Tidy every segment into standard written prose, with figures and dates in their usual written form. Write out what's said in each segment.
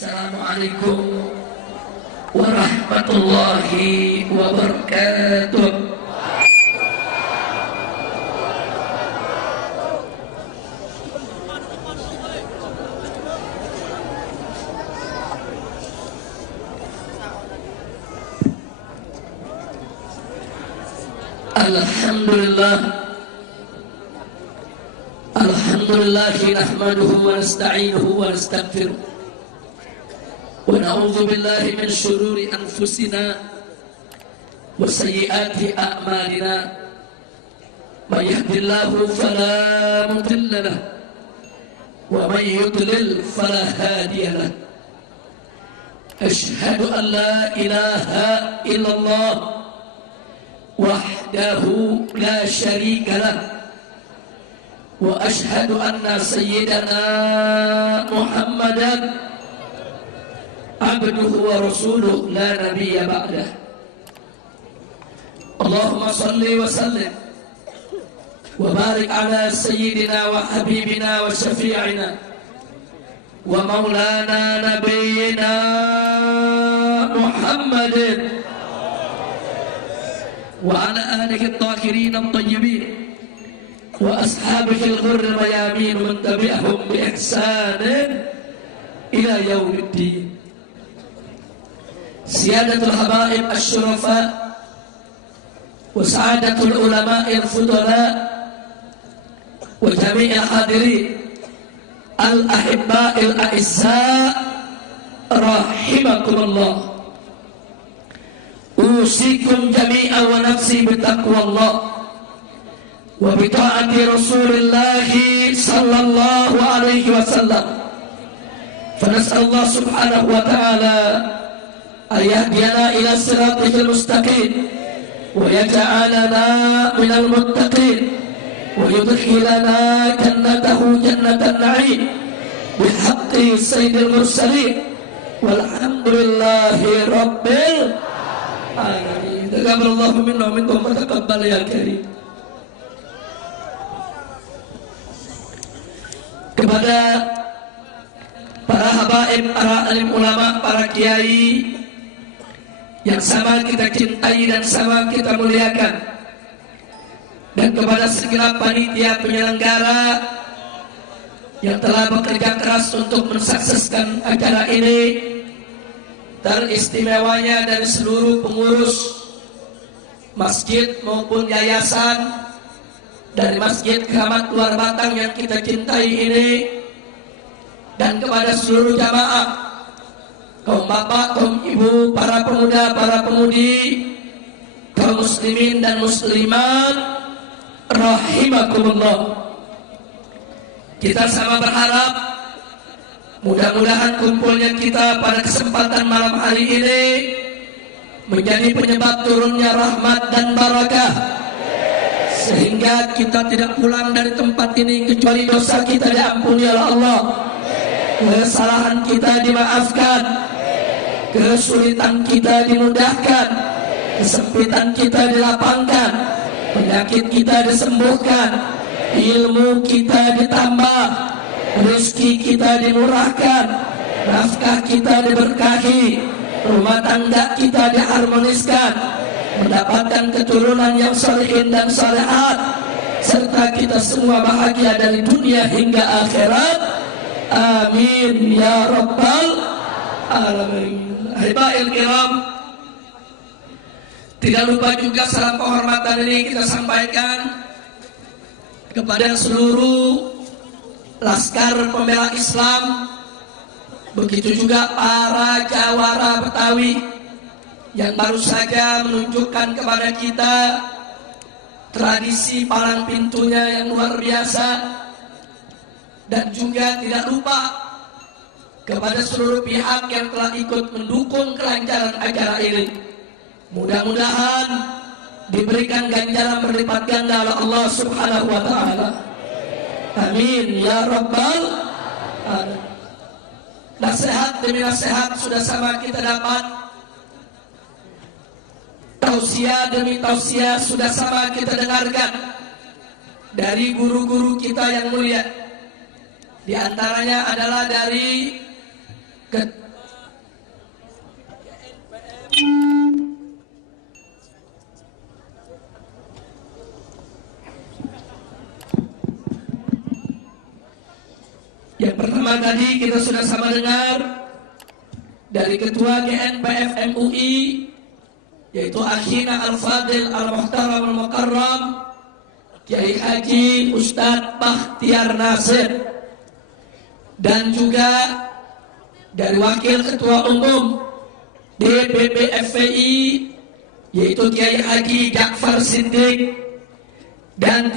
Assalamualaikum warahmatullahi wabarakatuh. Alhamdulillah nahmaduhu wa nasta'inuhu wa nastaghfiruh wa na'udzu billahi min shururi anfusina wa sayyiati a'malina. May yahdihillahu fala mudilla lahu wa may yudlil fala hadiya lahu. Ashhadu an la ilaha illallah wahdahu la syarika lahu wa ashhadu anna sayyidana Muhammadan abduhu wa rasuluh la nabiyya ba'dah. Allahumma salli wa sallim wa barik ala sayyidina wa habibina wa syafi'ina wa maulana nabiyyina Muhammadin wa ala alihi at-tahirin at-tayyibin wa ashabihi al-ghurr al-mayamin wa man tabi'ahum bi ihsanin ila yaumiddin. Siyadatul habaib asy-syurafa wa sa'adatul ulama al-fudala wa jami'il hadirin al-ahibba al-a'izza rahimakumullah. Usikum jami'an wa nafsi bitaqwallah wa bita'ati Rasulillahi sallallahu alaihi wasallam. Fanas'alullah subhanahu wa ta'ala ayahdiyana ila siratil mustaqim wa yaj'alana minal muttaqin wa yudkhilana jannatahu jannatan na'im bihaqqi sayyidil mursalin walhamdulillahi rabbil alamin. Taqabbalallahu minna wa minkum wa taqabbal ya karim. Kepada para habaib, para alim ulama, para kiai yang sama kita cintai dan sama kita muliakan, dan kepada segala panitia penyelenggara yang telah bekerja keras untuk mensukseskan acara ini, teristimewanya dari seluruh pengurus masjid maupun yayasan dari Masjid Keramat Luar Batang yang kita cintai ini, dan kepada seluruh jamaah, kaum bapak, kaum ibu, para pemuda, para pemudi, kaum muslimin dan muslimat rahimakumullah. Kita sama berharap mudah-mudahan kumpulnya kita pada kesempatan malam hari ini menjadi penyebab turunnya rahmat dan barakah, sehingga kita tidak pulang dari tempat ini kecuali dosa kita diampuni oleh Allah, kesalahan kita dimaafkan, kesulitan kita dimudahkan, kesempitan kita dilapangkan, penyakit kita disembuhkan, ilmu kita ditambah, rezeki kita dimurahkan, nafkah kita diberkahi, rumah tangga kita diharmoniskan, mendapatkan keturunan yang salihin dan salihat, serta kita semua bahagia dari dunia hingga akhirat. Amin ya rabbal alamin. Ahiba'il kiram, tidak lupa juga salam penghormatan ini kita sampaikan kepada seluruh laskar pembela Islam, begitu juga para jawara Betawi yang baru saja menunjukkan kepada kita tradisi palang pintunya yang luar biasa, dan juga tidak lupa kepada seluruh pihak yang telah ikut mendukung kelancaran acara ini. Mudah-mudahan diberikan ganjaran berlipat ganda oleh Allah subhanahu wa ta'ala. Amin ya rabbal alamin. Nasihat demi nasihat sudah sama kita dapat, tausiah demi tausiah sudah sama kita dengarkan dari guru-guru kita yang mulia. Di antaranya adalah dari tadi kita sudah sama dengar dari Ketua GNPF MUI, yaitu Akhina Al-Fadil Al-Muhtaram Al-Mukarram Kiai Haji Ustadz Bakhtiar Nasir, dan juga dari Wakil Ketua Umum DPP FPI, yaitu Kiai Haji Ja'far Siddiq, dan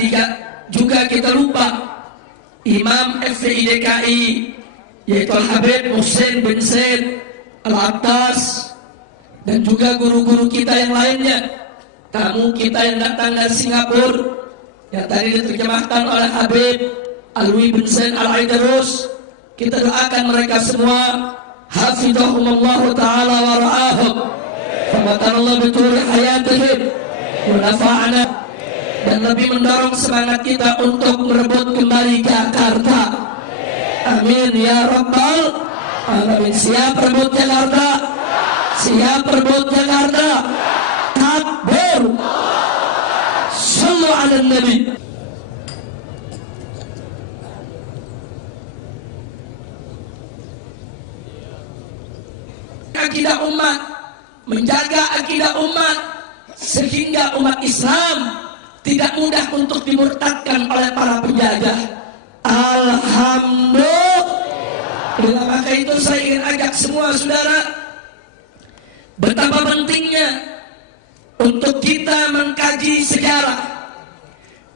juga kita lupa Imam FPI DKI, yaitu Habib Muhsin bin Said Al-Attas, dan juga guru-guru kita yang lainnya, tamu kita yang datang dari Singapura yang tadi diterjemahkan oleh Habib Alwi bin Said Al-Aidarus. Kita doakan mereka semua hafizahumullah ta'ala wa ra'ahum wa matarallahu bituri hayatihim wa nafa'ana, dan lebih mendorong semangat kita untuk merebut kembali Jakarta. Amin ya rabbal alamin. Siap rebut Jakarta? Siap rebut Jakarta? Takbir. Sallu ala nabi. Akidah umat, menjaga akidah umat sehingga umat Islam tidak mudah untuk dimurtadkan oleh para penjajah. Alhamdulillah. Maka itu saya ingin ajak semua saudara, betapa pentingnya untuk kita mengkaji sejarah,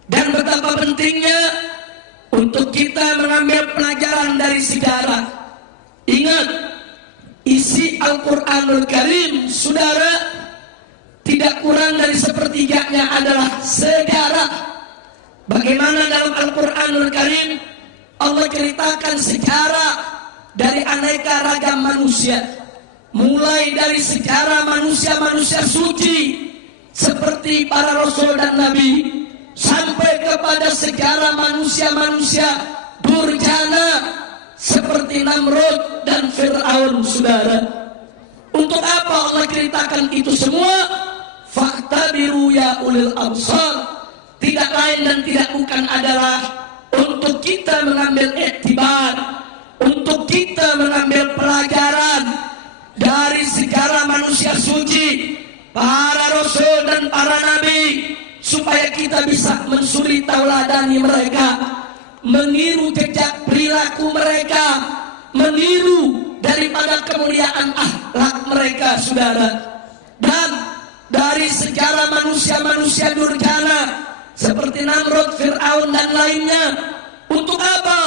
dan betapa pentingnya untuk kita mengambil pelajaran dari sejarah. Ingat, isi Al-Quranul Karim saudara tidak kurang dari sepertiganya adalah sejarah. Bagaimana dalam Al-Quranul Karim Allah ceritakan sejarah dari aneka ragam manusia, mulai dari sejarah manusia-manusia suci seperti para rasul dan nabi, sampai kepada sejarah manusia-manusia durjana seperti Namrud dan Fir'aun saudara. Untuk apa Allah ceritakan itu semua? Fa'tabiru ya ulil absar. Tidak lain dan tidak bukan adalah untuk kita mengambil iktibar, untuk kita mengambil pelajaran dari sejarah manusia suci, para rasul dan para nabi, supaya kita bisa mensuri tauladani mereka, meniru jejak perilaku mereka, meniru daripada kemuliaan akhlak mereka saudara. Dan dari sejarah manusia-manusia durjana seperti Namrud, Fir'aun dan lainnya, untuk apa?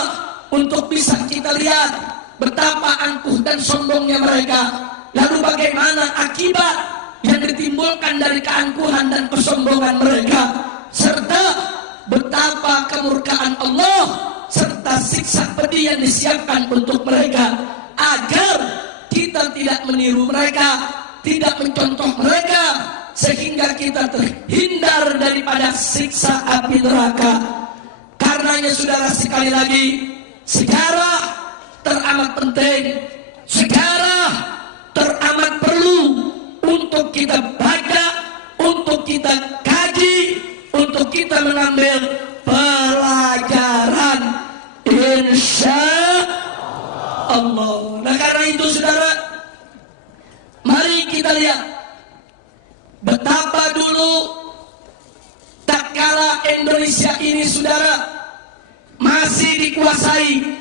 Untuk bisa kita lihat betapa angkuh dan sombongnya mereka, lalu bagaimana akibat yang ditimbulkan dari keangkuhan dan kesombongan mereka, serta betapa kemurkaan Allah serta siksa pedih yang disiapkan untuk mereka, agar kita tidak meniru mereka, tidak mencontoh mereka, sehingga kita terhindar daripada siksa api neraka. Karenanya saudara, sekali lagi, sejarah teramat penting, sejarah teramat perlu untuk kita baca, untuk kita kaji, untuk kita mengambil pelajaran, insya Allah. Nah karena itu saudara, mari kita lihat betapa dulu tatkala Indonesia ini saudara masih dikuasai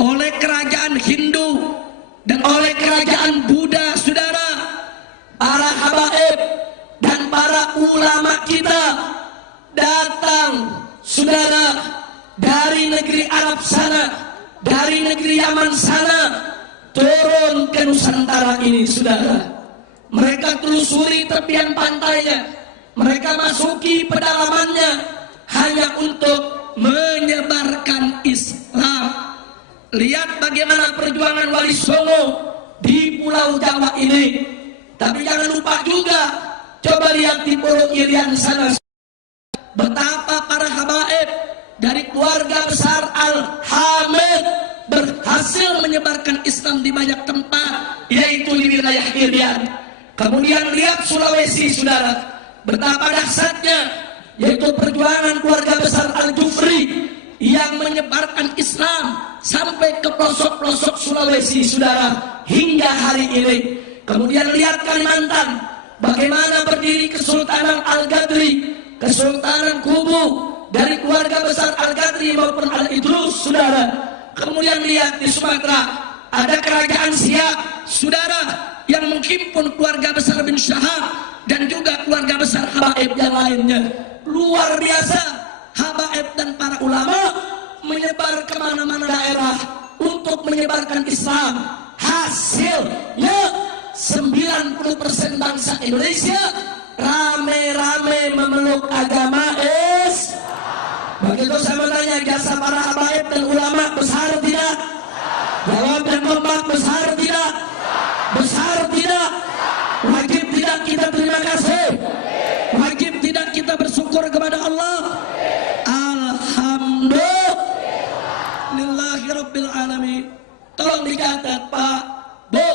oleh kerajaan Hindu dan oleh kerajaan Buddha saudara. Para habaib dan para ulama kita datang saudara dari negeri Arab sana, dari negeri Yaman sana, turun ke Nusantara ini saudara. Mereka telusuri tepian pantainya, mereka masuki pedalamannya hanya untuk menyebarkan Islam. Lihat bagaimana perjuangan Wali Songo di Pulau Jawa ini. Tapi jangan lupa juga, coba lihat di Pulau Irian sana, betapa para habaib dari keluarga besar Al-Hamid berhasil menyebarkan Islam di banyak tempat, yaitu di wilayah Irian. Kemudian lihat Sulawesi saudara, betapa dahsyatnya, yaitu perjuangan keluarga besar Al-Jufri yang menyebarkan Islam sampai ke pelosok-pelosok Sulawesi, saudara, hingga hari ini. Kemudian lihat Kalimantan, bagaimana berdiri Kesultanan Al-Gadri, Kesultanan Kubu dari keluarga besar Al-Gadri maupun Al-Idrus, saudara. Kemudian lihat di Sumatera, ada kerajaan Siak, saudara, yang menghimpun keluarga besar bin Syahab dan juga keluarga besar habaib yang lainnya. Luar biasa, habaib dan para ulama menyebar kemana-mana daerah untuk menyebarkan Islam. Hasilnya 90% bangsa Indonesia rame-rame memeluk agama Islam. Begitu saya bertanya, jasa para habaib dan ulama besar tidak? Jawab dan kompak, besar tidak? Besar tidak? Wajib tidak kita terima kasih? Wajib tidak kita bersyukur kepada Allah? Alhamdulillahirabbil alamin. Tolong dicatat, Pak, Bu,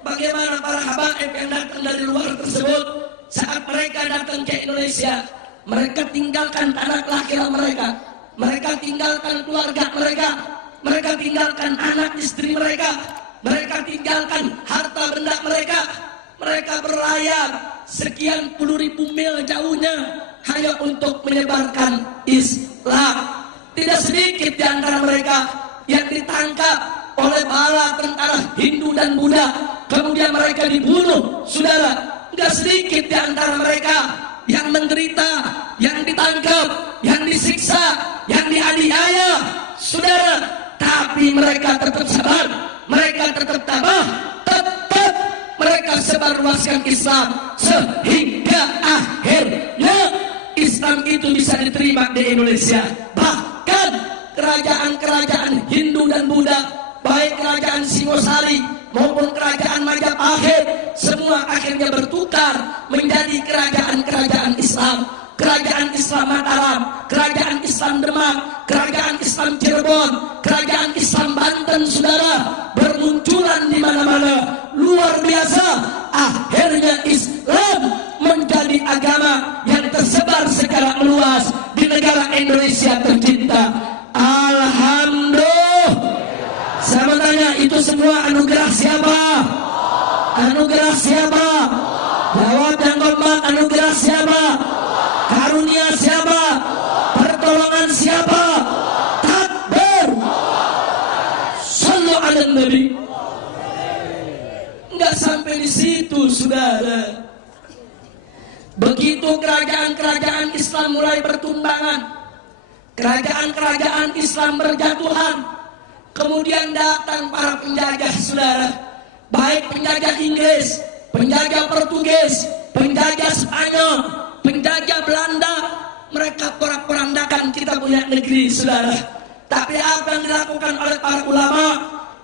bagaimana para habaib yang datang dari luar tersebut saat mereka datang ke Indonesia, mereka tinggalkan tanah kelahiran mereka, mereka tinggalkan keluarga mereka, mereka tinggalkan anak istri mereka, mereka tinggalkan harta benda mereka, mereka berlayar sekian puluh ribu mil jauhnya hanya untuk menyebarkan Islam. Tidak sedikit di antara mereka yang ditangkap oleh bala tentara Hindu dan Buddha, kemudian mereka dibunuh, saudara. Tidak sedikit di antara mereka yang menderita, yang ditangkap, yang disiksa, yang dianiaya, saudara. Tapi mereka tetap sabar, mereka tetap tabah, tetap mereka sebarluaskan Islam sehingga akhirnya Islam itu bisa diterima di Indonesia. Bahkan kerajaan-kerajaan Hindu dan Buddha, baik kerajaan Singosari maupun kerajaan Majapahit, semua akhirnya bertukar menjadi kerajaan-kerajaan Islam. Kerajaan Islam Mataram, kerajaan Islam Demak, kerajaan Islam Cirebon, kerajaan Islam Banten, saudara, bermunculan di mana-mana. Luar biasa. Akhirnya Islam menjadi agama yang tersebar secara luas di negara Indonesia tercinta. Alhamdulillah. Saya bertanya, itu semua anugerah siapa? Anugerah siapa? Jawab yang kompak, anugerah siapa? Karunia siapa? Pertolongan siapa? Takbir. Sallu ala Nabi. Enggak sampai di situ, saudara. Begitu kerajaan-kerajaan Islam mulai bertumbangan, kerajaan-kerajaan Islam berjatuhan, kemudian datang para penjajah, saudara. Baik penjajah Inggris, penjajah Portugis, penjajah Spanyol, penjajah Belanda, mereka porak-porandakan kita punya negeri, saudara. Tapi apa yang dilakukan oleh para ulama?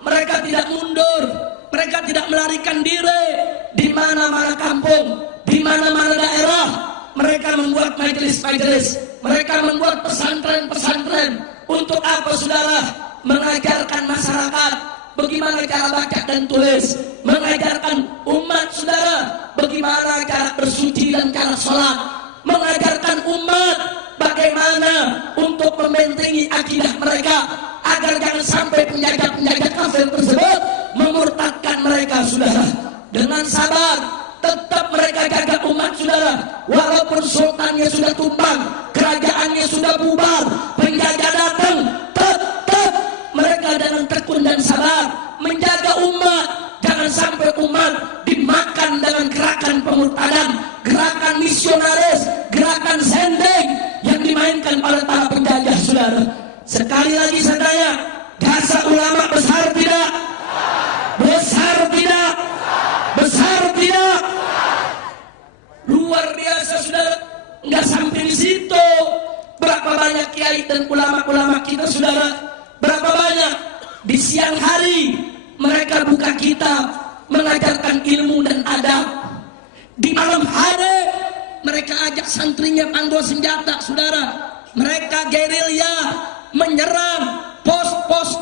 Mereka tidak mundur, mereka tidak melarikan diri. Di mana-mana kampung, di mana-mana daerah, mereka membuat majelis-majelis, mereka membuat pesantren-pesantren. Untuk apa, saudara? Mengajarkan masyarakat bagaimana cara baca dan tulis, mengajarkan umat, saudara, bagaimana cara bersuci dan cara sholat, mengajarkan umat bagaimana untuk membentengi akidah mereka agar jangan sampai penjajah-penjajah kafir tersebut memurtadkan mereka, saudara. Dengan sabar tetap mereka jaga umat, saudara. Walaupun sultannya sudah tumbang, kerajaannya sudah bubar, penjajah datang, tetap mereka dengan tekun dan sabar menjaga umat. Jangan sampai umat dimakan dengan gerakan pemurtadan, gerakan misionaris, gerakan sending yang dimainkan oleh para penjajah, saudara. Sekali lagi saya tanya, jasa ulama besar tidak? Besar tidak? Besar tidak? Luar biasa, saudara. Enggak sampai di situ. Berapa banyak kiai dan ulama-ulama kita, saudara? Berapa banyak di siang hari mereka buka kitab, mengajarkan ilmu dan adab. Di malam hari mereka ajak santrinya panggul senjata, saudara. Mereka gerilya menyerang pos-pos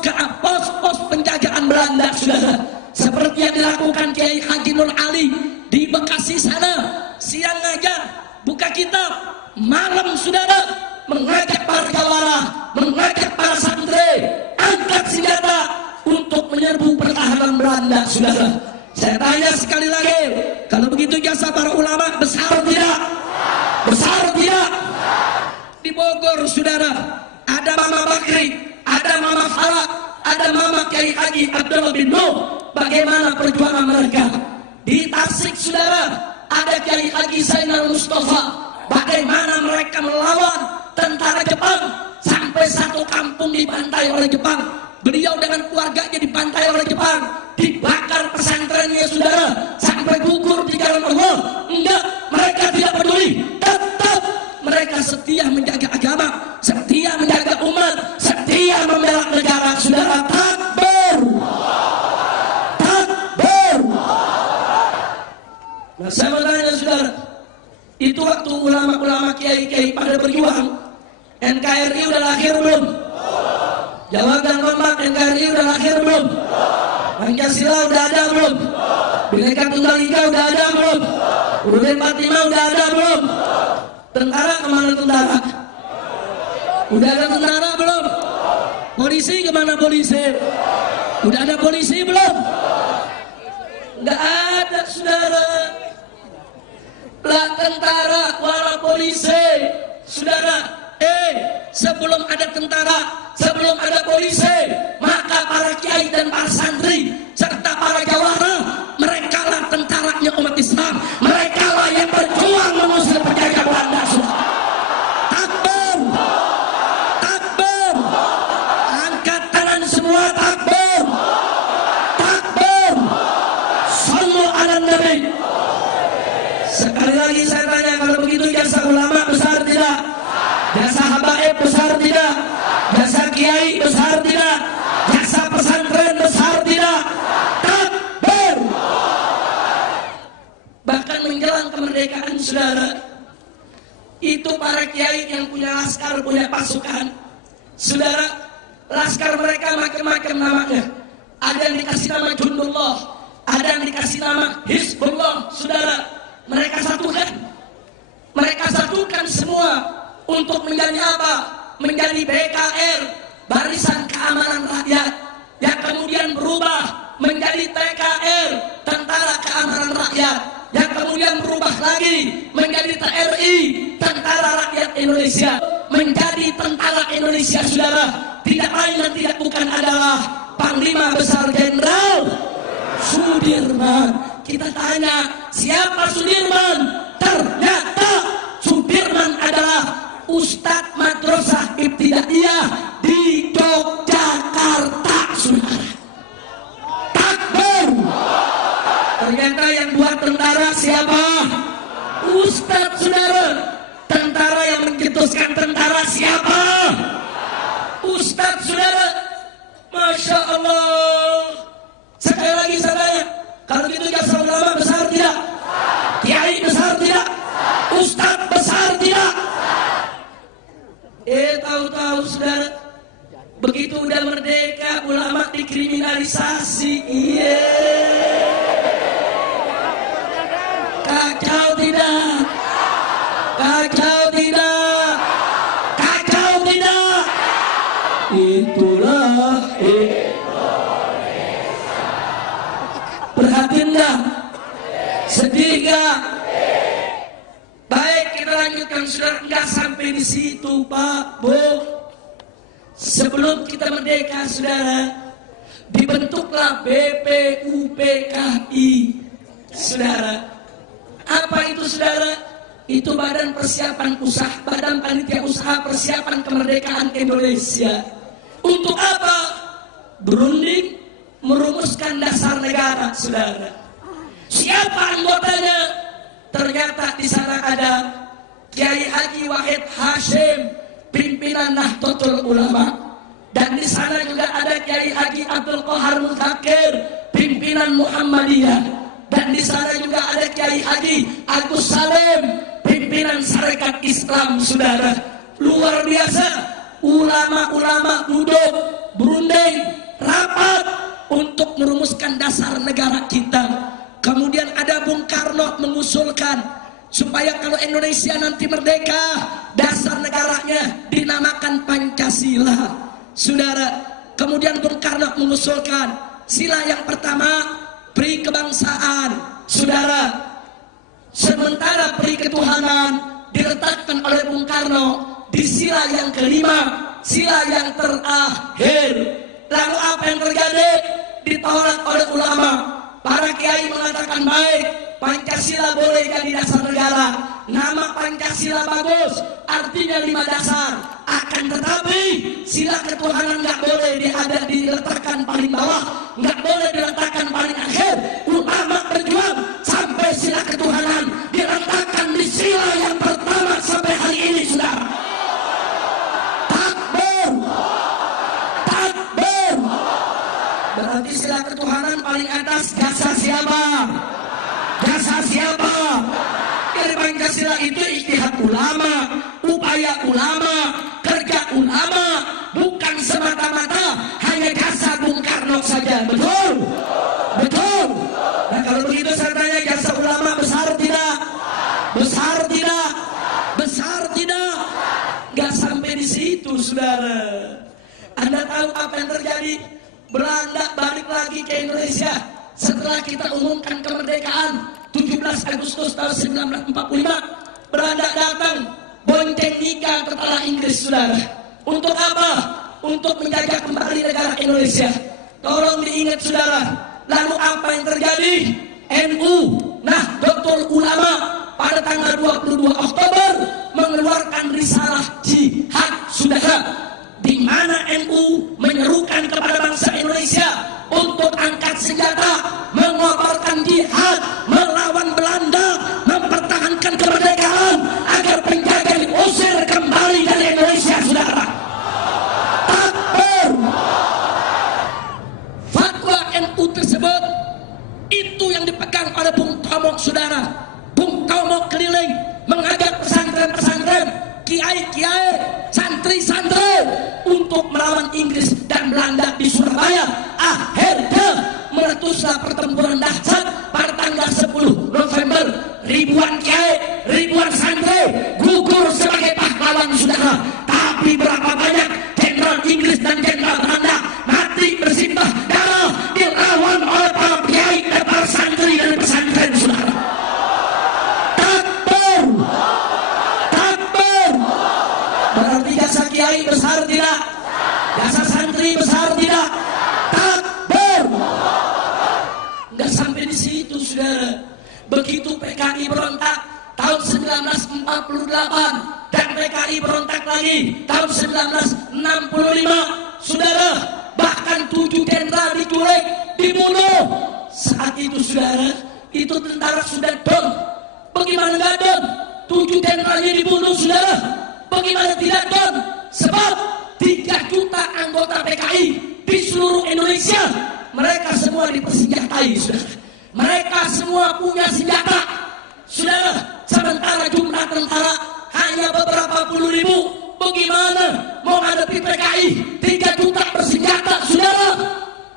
penjajahan Belanda, saudara. Seperti yang dilakukan Kiai Haji Nur Ali di Bekasi sana. Siang ngajar, buka kitab, malam, saudara, mengajak para jawara, mengajak saudara. Saya tanya sekali lagi, kalau begitu jasa para ulama besar tidak? Besar tidak? Di Bogor saudara, ada Mama Bakri, ada Mama Farah, ada Mama Kiai Haji Abdullah bin Nuh. Bagaimana perjuangan mereka? Di Tasik saudara, ada Kiai Haji Zainal Mustafa. Bagaimana mereka melawan tentara Jepang sampai satu kampung dibantai oleh Jepang. Beliau dengan keluarganya dibantai oleh Jepang, dibakar pesantrennya saudara, sampai gugur di jalan Allah. Enggak, mereka tidak peduli. Tetap mereka setia menjaga agama, setia menjaga umat, setia membela negara saudara. Takbir, takbir. Nah, saya mau tanya saudara, itu waktu ulama-ulama kiai-kiai pada berjuang, NKRI udah lahir belum? Jawab dan kompak, NKRI udah lahir belum? Pancasila udah ada belum? Bhinneka Tunggal Ika udah ada belum? UUD 45 udah ada belum? Tentara kemana tentara? Udah ada tentara belum? Polisi kemana polisi? Udah ada polisi belum? Nggak ada saudara. Lah tentara, wala polisi saudara. Sebelum ada tentara, sebelum ada polisi, maka para kiai dan para santri serta para jawara, mereka lah tentaranya umat Islam. Mereka lah yang berjuang mengusir penjajah Belanda. Takbir, takbir, angkat tangan semua, takbir, takbir. Sallu ala Nabi. Sekali lagi saya tanya, kalau begitu jasa ulama besar tidak? Jasa habaib besar tidak? Jasa kiai besar tidak? Jasa pesantren besar tidak? Takbir. Bahkan menjelang kemerdekaan saudara, itu para kiai yang punya laskar, punya pasukan saudara, laskar mereka macam-macam namanya. Ada yang dikasih nama Jundullah, ada yang dikasih nama Hizbullah saudara. Mereka satukan semua untuk menjadi apa? Menjadi BKR, Barisan Keamanan Rakyat, yang kemudian berubah menjadi TKR, Tentara Keamanan Rakyat, yang kemudian berubah lagi menjadi TRI, Tentara Rakyat Indonesia, menjadi Tentara Indonesia saudara. Tidak lain dan tidak bukan adalah Panglima Besar Jenderal Sudirman. Kita tanya, siapa Sudirman? Ternyata Sudirman adalah Ustadz Madrasah Ibtidaiyah di Yogyakarta saudara. Takbir. Ternyata yang buat tentara siapa? Ustadz saudara. Tentara yang mencetuskan tentara siapa? Ustadz saudara. Masya Allah. Sekali lagi saya tanya, kalau gitu jasa ulama besar tidak? Kiai besar tidak? Ustadz besar tidak? Tahu-tahu saudara, begitu udah merdeka ulama dikriminalisasi. Iya. Kacau tidak? Kacau tidak? Kacau tidak? Itulah Indonesia. Perhatiin dah. Sedih gak? Baik, kita lanjutkan saudara. Enggak sampai di situ Pak, Bu. Sebelum kita merdeka saudara, dibentuklah BPUPKI saudara. Apa itu saudara? Itu Badan Persiapan Usaha, Badan Panitia Usaha Persiapan Kemerdekaan Indonesia. Untuk apa? Berunding merumuskan dasar negara saudara. Siapa anggotanya? Ternyata di sana ada Kiai Haji Wahid Hashim, pimpinan Nahdlatul Ulama, dan di sana juga ada Kiai Haji Abdul Qahar Mutakir, pimpinan Muhammadiyah, dan di sana juga ada Kiai Haji Agus Salim, pimpinan Sarekat Islam saudara. Luar biasa, ulama-ulama duduk berunding rapat untuk merumuskan dasar negara kita. Kemudian ada Bung Karno mengusulkan supaya kalau Indonesia nanti merdeka, dasar negaranya dinamakan Pancasila saudara. Kemudian Bung Karno mengusulkan sila yang pertama peri kebangsaan, saudara. Sementara peri ketuhanan diletakkan oleh Bung Karno di sila yang kelima, sila yang terakhir. Lalu apa yang terjadi? Ditolak oleh ulama. Para kiai mengatakan baik, Pancasila boleh jadi dasar negara. Nama Pancasila bagus, artinya 5 dasar. Akan tetapi sila ketuhanan nggak boleh diletakkan paling bawah, nggak boleh diletakkan paling akhir. Ulama berjuang sampai sila ketuhanan diletakkan di sila yang pertama sampai hari ini, saudara. Takbir, takbir. Berarti sila ketuhanan paling atas. Jasa siapa? Jasa siapa? Dari Pancasila itu ijtihad ulama, upaya ulama, kerja ulama, bukan semata-mata hanya jasa Bung Karno saja. Betul? Betul? Nah kalau begitu saya tanya, jasa ulama besar tidak? Besar tidak? Besar tidak? Gak sampai di situ, saudara. Anda tahu apa yang terjadi? Belanda balik lagi ke Indonesia setelah kita umumkan kemerdekaan 17 Agustus tahun 1945. Belanda datang bonceng nikah ke tanah Inggris, saudara. Untuk apa? Untuk menjajah kembali negara Indonesia. Tolong diingat, saudara. Lalu apa yang terjadi? NU, Nahdlatul Ulama, pada tanggal 22 Oktober mengeluarkan risalah jihad, saudara, di mana NU menyerukan kepada bangsa Indonesia untuk angkat senjata, mengobarkan jihad melawan Belanda, mempertahankan kemerdekaan agar penjajah diusir kembali dari Indonesia, saudara. Takbir. Fatwa NU tersebut itu yang dipegang oleh Bung Tomo, saudara. Bung Tomo keliling mengajak pesantren-pesantren, kiai-kiai, santri-santri untuk melawan Inggris dan Belanda di Surabaya. Akhirnya meletuslah pertempuran dahsyat pada tanggal 10 November. Ribuan kiai, ribuan santri gugur sebagai pahlawan, saudara. Tapi berapa banyak jenderal Inggris dan jenderal Belanda mati bersimbah darah dilawan oleh para kiai dan para santri dari pesantren, saudara. Takbir. Takbir. Berarti jasa kiai besar tidak? Jasa santri besar tidak? Takbir. Nggak sampai di situ, saudara. Begitu PKI berontak tahun 1948 dan PKI berontak lagi tahun 1965, saudara, bahkan 7 jenderal diculik, dibunuh. Saat itu, saudara, itu tentara sudah down. Bagaimana nggak down? 7 jenderalnya dibunuh, saudara. Bagaimana tidak down? Sebab 3 juta anggota PKI di seluruh Indonesia, mereka semua dipersenjatai, saudara. Mereka semua punya senjata, saudara. Sementara jumlah tentara hanya beberapa puluh ribu. Bagaimana mau hadapi PKI 3 juta bersenjata, saudara?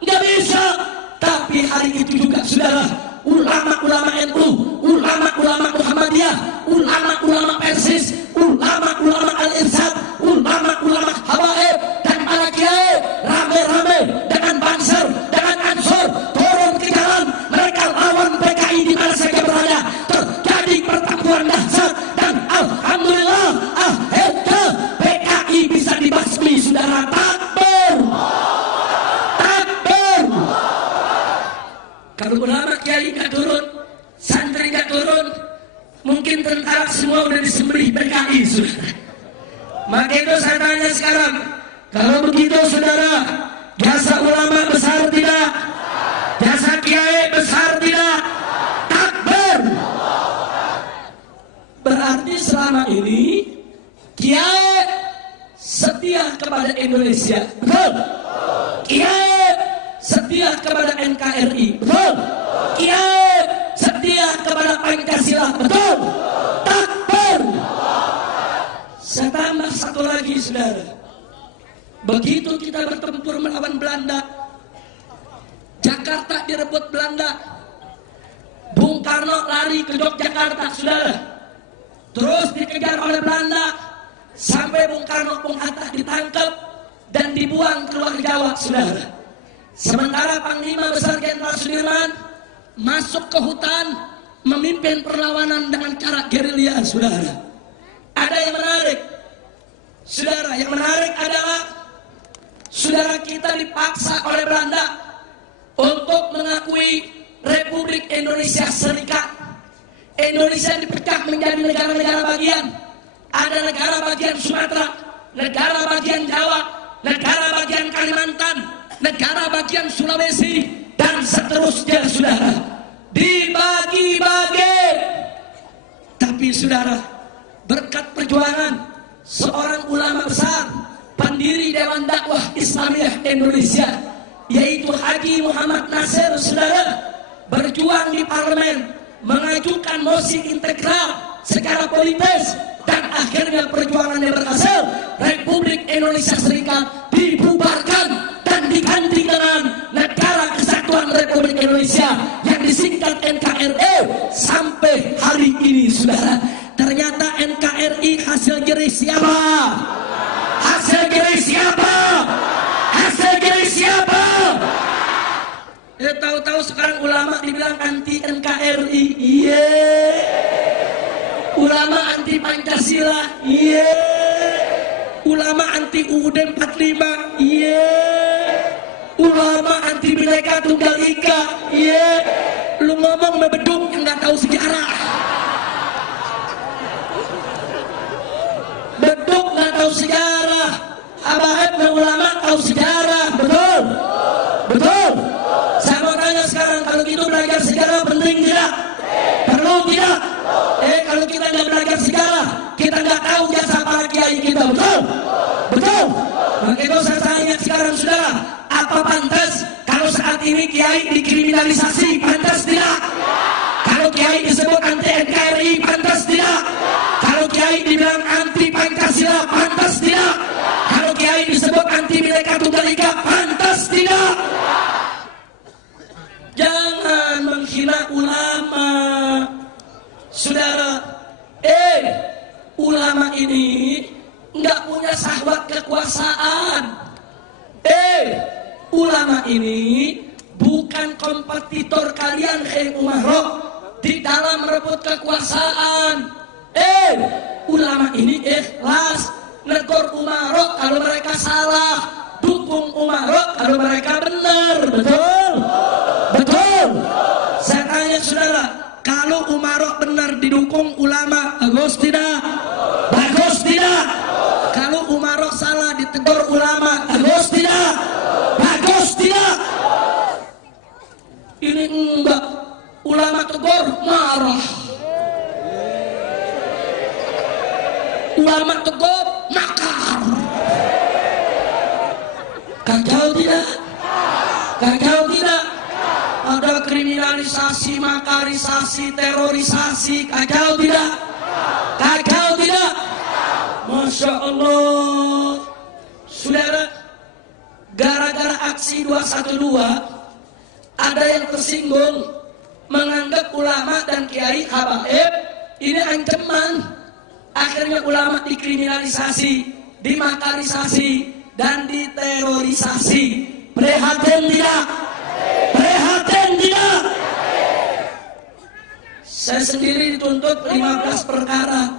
Nggak bisa. Tapi hari itu juga, saudara, ulama-ulama NU, ulama-ulama Muhammadiyah, ulama-ulama Persis, ulama-ulama Al-Irsyad, ulama-ulama Habaib, dan para kiai rame-rame dengan Banser, dengan Ansor turun ke jalan. Mereka lawan PKI di mana saja berada. Terjadi pertempuran dahsyat dan alhamdulillah akhirnya PKI bisa dibasmi, saudara. Takbir. Takbir. Kalau ulama kiai nggak turun, santri nggak turun, mungkin tentara semua udah disembelih PKI, saudara. Maka itu saya tanya sekarang, kalau begitu, saudara, jasa ulama besar tidak? Jasa kiai besar tidak? Takbir. Berarti selama ini kiai setia kepada Indonesia, betul? Kiai setia kepada NKRI, betul? Kiai setia kepada Pancasila, betul? Takbir. Saya tambah satu lagi, saudara. Begitu kita bertempur melawan Belanda, Jakarta direbut Belanda, Bung Karno lari ke Yogyakarta, saudara. Terus dikejar oleh Belanda sampai Bung Karno, Bung Hatta ditangkap dan dibuang ke luar Jawa, saudara. Sementara Panglima Besar Jenderal Sudirman masuk ke hutan, memimpin perlawanan dengan cara gerilya, saudara. Ada yang menarik, saudara. Yang menarik adalah saudara kita dipaksa oleh Belanda untuk mengakui Republik Indonesia Serikat. Indonesia dipecah menjadi negara-negara bagian. Ada negara bagian Sumatera, negara bagian Jawa, negara bagian Kalimantan, negara bagian Sulawesi, dan seterusnya, saudara. Dibagi-bagi. Tapi saudara, berkat perjuangan seorang ulama besar, pendiri Dewan Dakwah Islamiyah Indonesia, yaitu Haji Muhammad Nasir, saudara, berjuang di parlemen, mengajukan mosi integral secara politis, dan akhirnya perjuangannya berhasil. Republik Indonesia Serikat dibubarkan dan diganti dengan Negara Kesatuan Republik Indonesia yang disingkat NKRI. Sampai hari ini, saudara, ternyata NKRI hasil jerih siapa? Hasil jerih siapa? Hasil jerih siapa? Tahu-tahu sekarang ulama dibilang anti NKRI. Iya. Ulama anti Pancasila. Iya. Ulama anti UUD 45. Iya. Ulama anti Bhinneka Tunggal Ika. Iya. Lu ngomong bebeduk yang nggak tahu sejarah. Beduk nggak tahu sejarah. Abahab ulama tahu sejarah. Betul. Betul. Saya mau tanya sekarang, kalau gitu belajar sejarah penting tidak? Perlu tidak? Kalau kita nggak belajar sejarah, kita nggak tahu jasa para kiai kita, betul? Betul? Maka itu saya tanya sekarang, saudara, apa pantas kalau saat ini kiai dikriminalisasi? Pantas tidak? Kalau kiai disebut anti NKRI, pantas tidak? Kalau kiai dibilang anti Pancasila, pantas tidak? Kalau kiai disebut anti Bhinneka Tunggal Ika, pantas tidak? Jangan menghina ulama, saudara. Ulama ini nggak punya syahwat kekuasaan. Ulama ini bukan kompetitor kalian, umarok, di dalam merebut kekuasaan. Ulama ini ikhlas, negor umarok kalau mereka salah, dukung umarok kalau mereka benar. Betul? Betul. Saya tanya saudara, kalau umarok benar didukung ulama, bagus tidak? Bagus tidak? Kalau umarok salah ditegur ulama, bagus tidak? Bagus tidak? Ini enggak. Ulama tegur, marah. Ulama tegur, nakar. Kacau tidak? Kacau tidak? Ada kriminalisasi, makarisasi, terorisasi. Kacau tidak? Kacau tidak? Masya Allah. Saudara, gara-gara aksi 212, ada yang tersinggung, menganggap ulama dan kiai habaib ini ancaman. Akhirnya ulama dikriminalisasi, dimakarisasi, dan diterorisasi. Prihatin tidak? Prihatin tidak? Saya sendiri dituntut 15 perkara.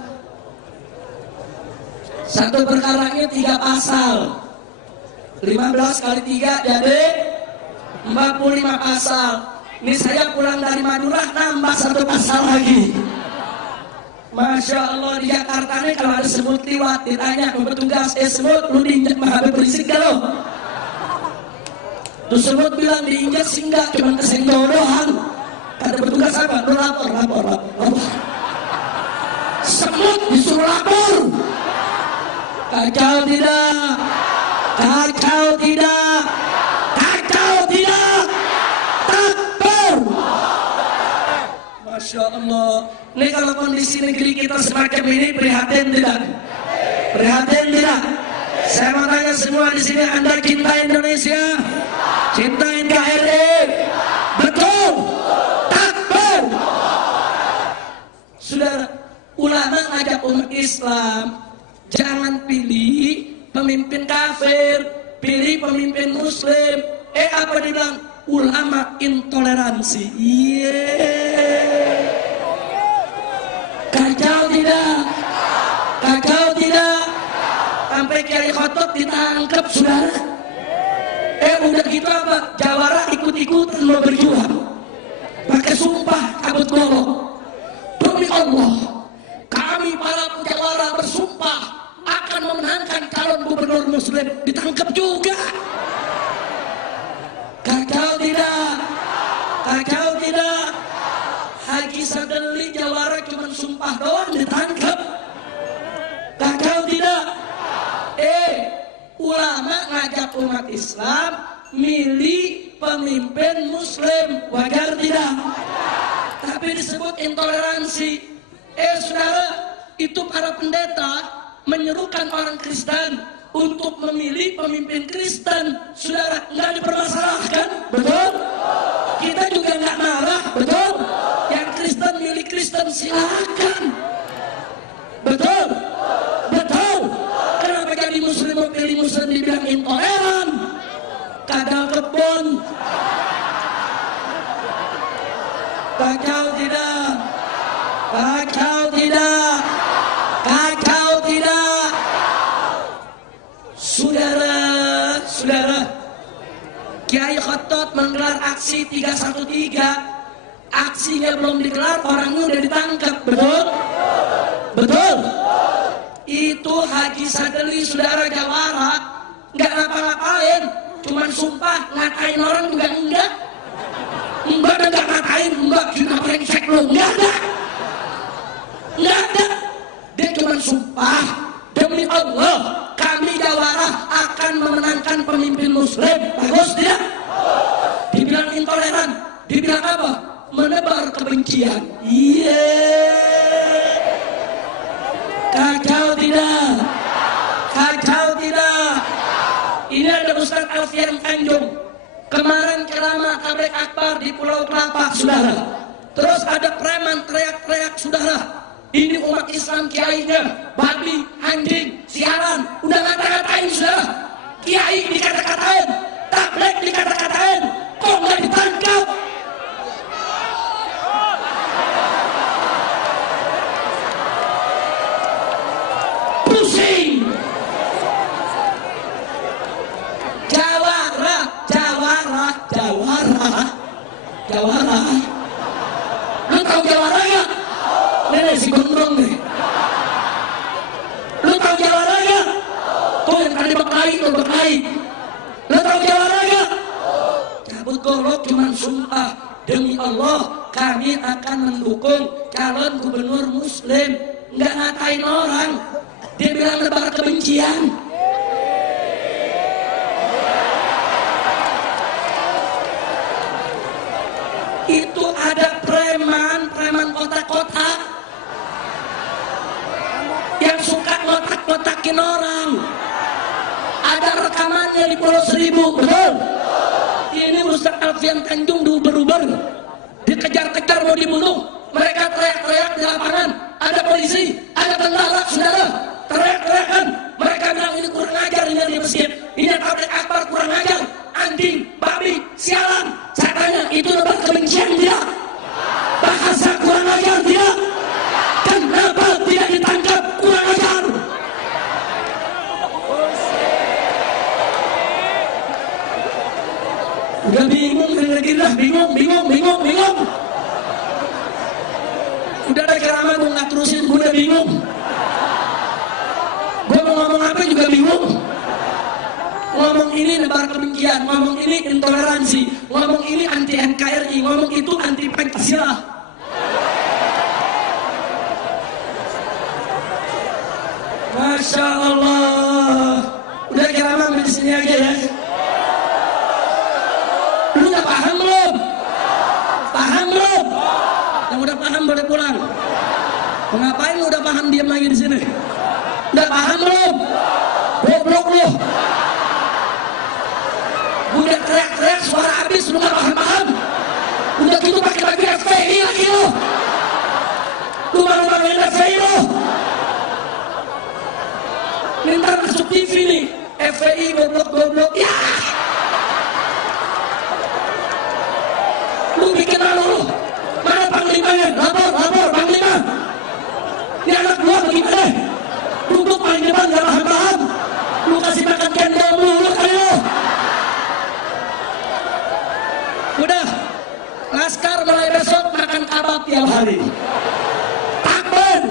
Satu perkaranya 3 pasal. 15 kali 3 jadi 45 pasal. Ini saya pulang dari Madura nambah 1 pasal lagi. Masya Allah, di Jakarta nih kalau ada semut liwat ditanya sama petugas, semut lu diinjak mah berisik gak lo? Tuh semut bilang diinjak sih enggak, cuma kesenggol doang. Kata petugas apa? Lu lapor. Semut disuruh lapor. Kacau tidak? Kacau tidak? Kacau tidak? Takbir. Masya Allah. Ini kalau kondisi negeri kita semacam ini, prihatin tidak? Prihatin tidak? Saya mau tanya semua di sini, Anda cinta Indonesia? Cinta NKRI? Betul? Takbir. Saudara, ulama ngajak umat Islam, jangan pilih pemimpin kafir, pilih pemimpin muslim. Apa dibilang? ulama intoleransi. Kacau tidak? Kacau tidak? Sampai Kiai Khotot ditangkap, saudara. Udah gitu apa? Jawara ikut-ikutan mau berjuang, pakai sumpah cabut golok. Demi Allah, kami para jawara bersumpah akan memenangkan calon gubernur muslim. Ditangkap juga. Kacau tidak? Kacau tidak? Haji Sadeli Jawara cuma sumpah doang ditangkap. Kacau tidak? Ulama ngajak umat Islam milih pemimpin muslim, wajar tidak? Tapi disebut intoleransi. Saudara, itu para pendeta menyerukan orang Kristen untuk memilih pemimpin Kristen. Saudara, nggak dipermasalahkan, betul? Kita juga nggak marah, betul? Yang Kristen milih Kristen, silakan, betul? Betul? Kenapa jadi muslim mau pilih muslim dibilang intoleran? Kadal kebun. Kacau tidak? Kacau tidak? Kacau tidak? Saudara, Kiai Khotot menggelar aksi 313. Aksinya belum digelar, orangnya udah ditangkap, betul? Betul? Itu Haji Sadeli, saudara Jawara, nggak ngapa-ngapain, cuman sumpah. Ngatain orang juga enggak. Enggak ada, nggak ngatain, enggak, kita brengsek lo, enggak ada. Enggak ada. Dia cuman sumpah, demi Allah kami Jawara akan memenangkan pemimpin muslim. Bagus tidak? Dibilang intoleran, dibilang apa? Menebar kebencian. Kacau tidak? Kacau tidak? Ini ada Ustaz Alfian Tanjung kemarin ceramah tabligh akbar di Pulau Kelapa, saudara. Terus ada preman teriak-teriak, saudara. Ini umat Islam kiainya babi, anjing, siaran, udah ngata-ngatain, saudara. Kiai dikata-katain, tabligh dikata-katain, kok nggak ditangkap? Pusing. Jawara. Lu tahu Jawara nggak? Nenek si gondrong nih. Lu tahu Jawara nggak? Tuh yang tadi berkelahi. Lu tahu Jawara nggak? Cabut golok cuman sumpah, demi Allah kami akan mendukung calon gubernur muslim. Nggak ngatain orang. Dia bilang nebar kebencian. Itu ada preman kotak-kotak yang suka ngotak-ngotakin orang. Ada rekamannya di Pulau Seribu, betul? Ini Ustaz Alfian Tanjung diuber-uber, dikejar-kejar mau dibunuh. Mereka teriak-teriak di lapangan. Ada polisi, ada tentara, saudara. Teriak-teriakan. Mereka bilang ini kurang ajar, ini di masjid. Ini tabligh akbar kurang ajar. Anjing, babi, sialan. Saya tanya, itu lebar kebencian tidak? Bahasa kurang ajar tidak? Kenapa tidak ditangkap? Kurang ajar. Udah bingung, bingung. Udah ada ceramah gue nggak terusin, gue udah bingung. Gue mau ngomong apa juga bingung. Ngomong ini nebar kebencian, ngomong ini intoleransi, ngomong ini anti NKRI, ngomong itu anti Pancasila. Masya Allah. Udah ceramah di sini aja ya. Lu udah paham belum? Paham belum? Yang udah paham boleh pulang. Ngapain lu udah paham diam lagi di sini? Udah paham belum? Goblok lu. Udah teriak-teriak suara habis lu nggak paham-paham. Udah gitu pakai baju FPI lagi lu. Lu baru pakai FPI lu. Minta masuk TV nih. FPI goblok. Ya. semuanya, lapor, Panglima. Ini anak gua bagaimana? Duduk paling depan gak paham. Lu kasih makan cendol mulu kali lu. Udah, Laskar mulai besok makan kabab tiap hari. Takben.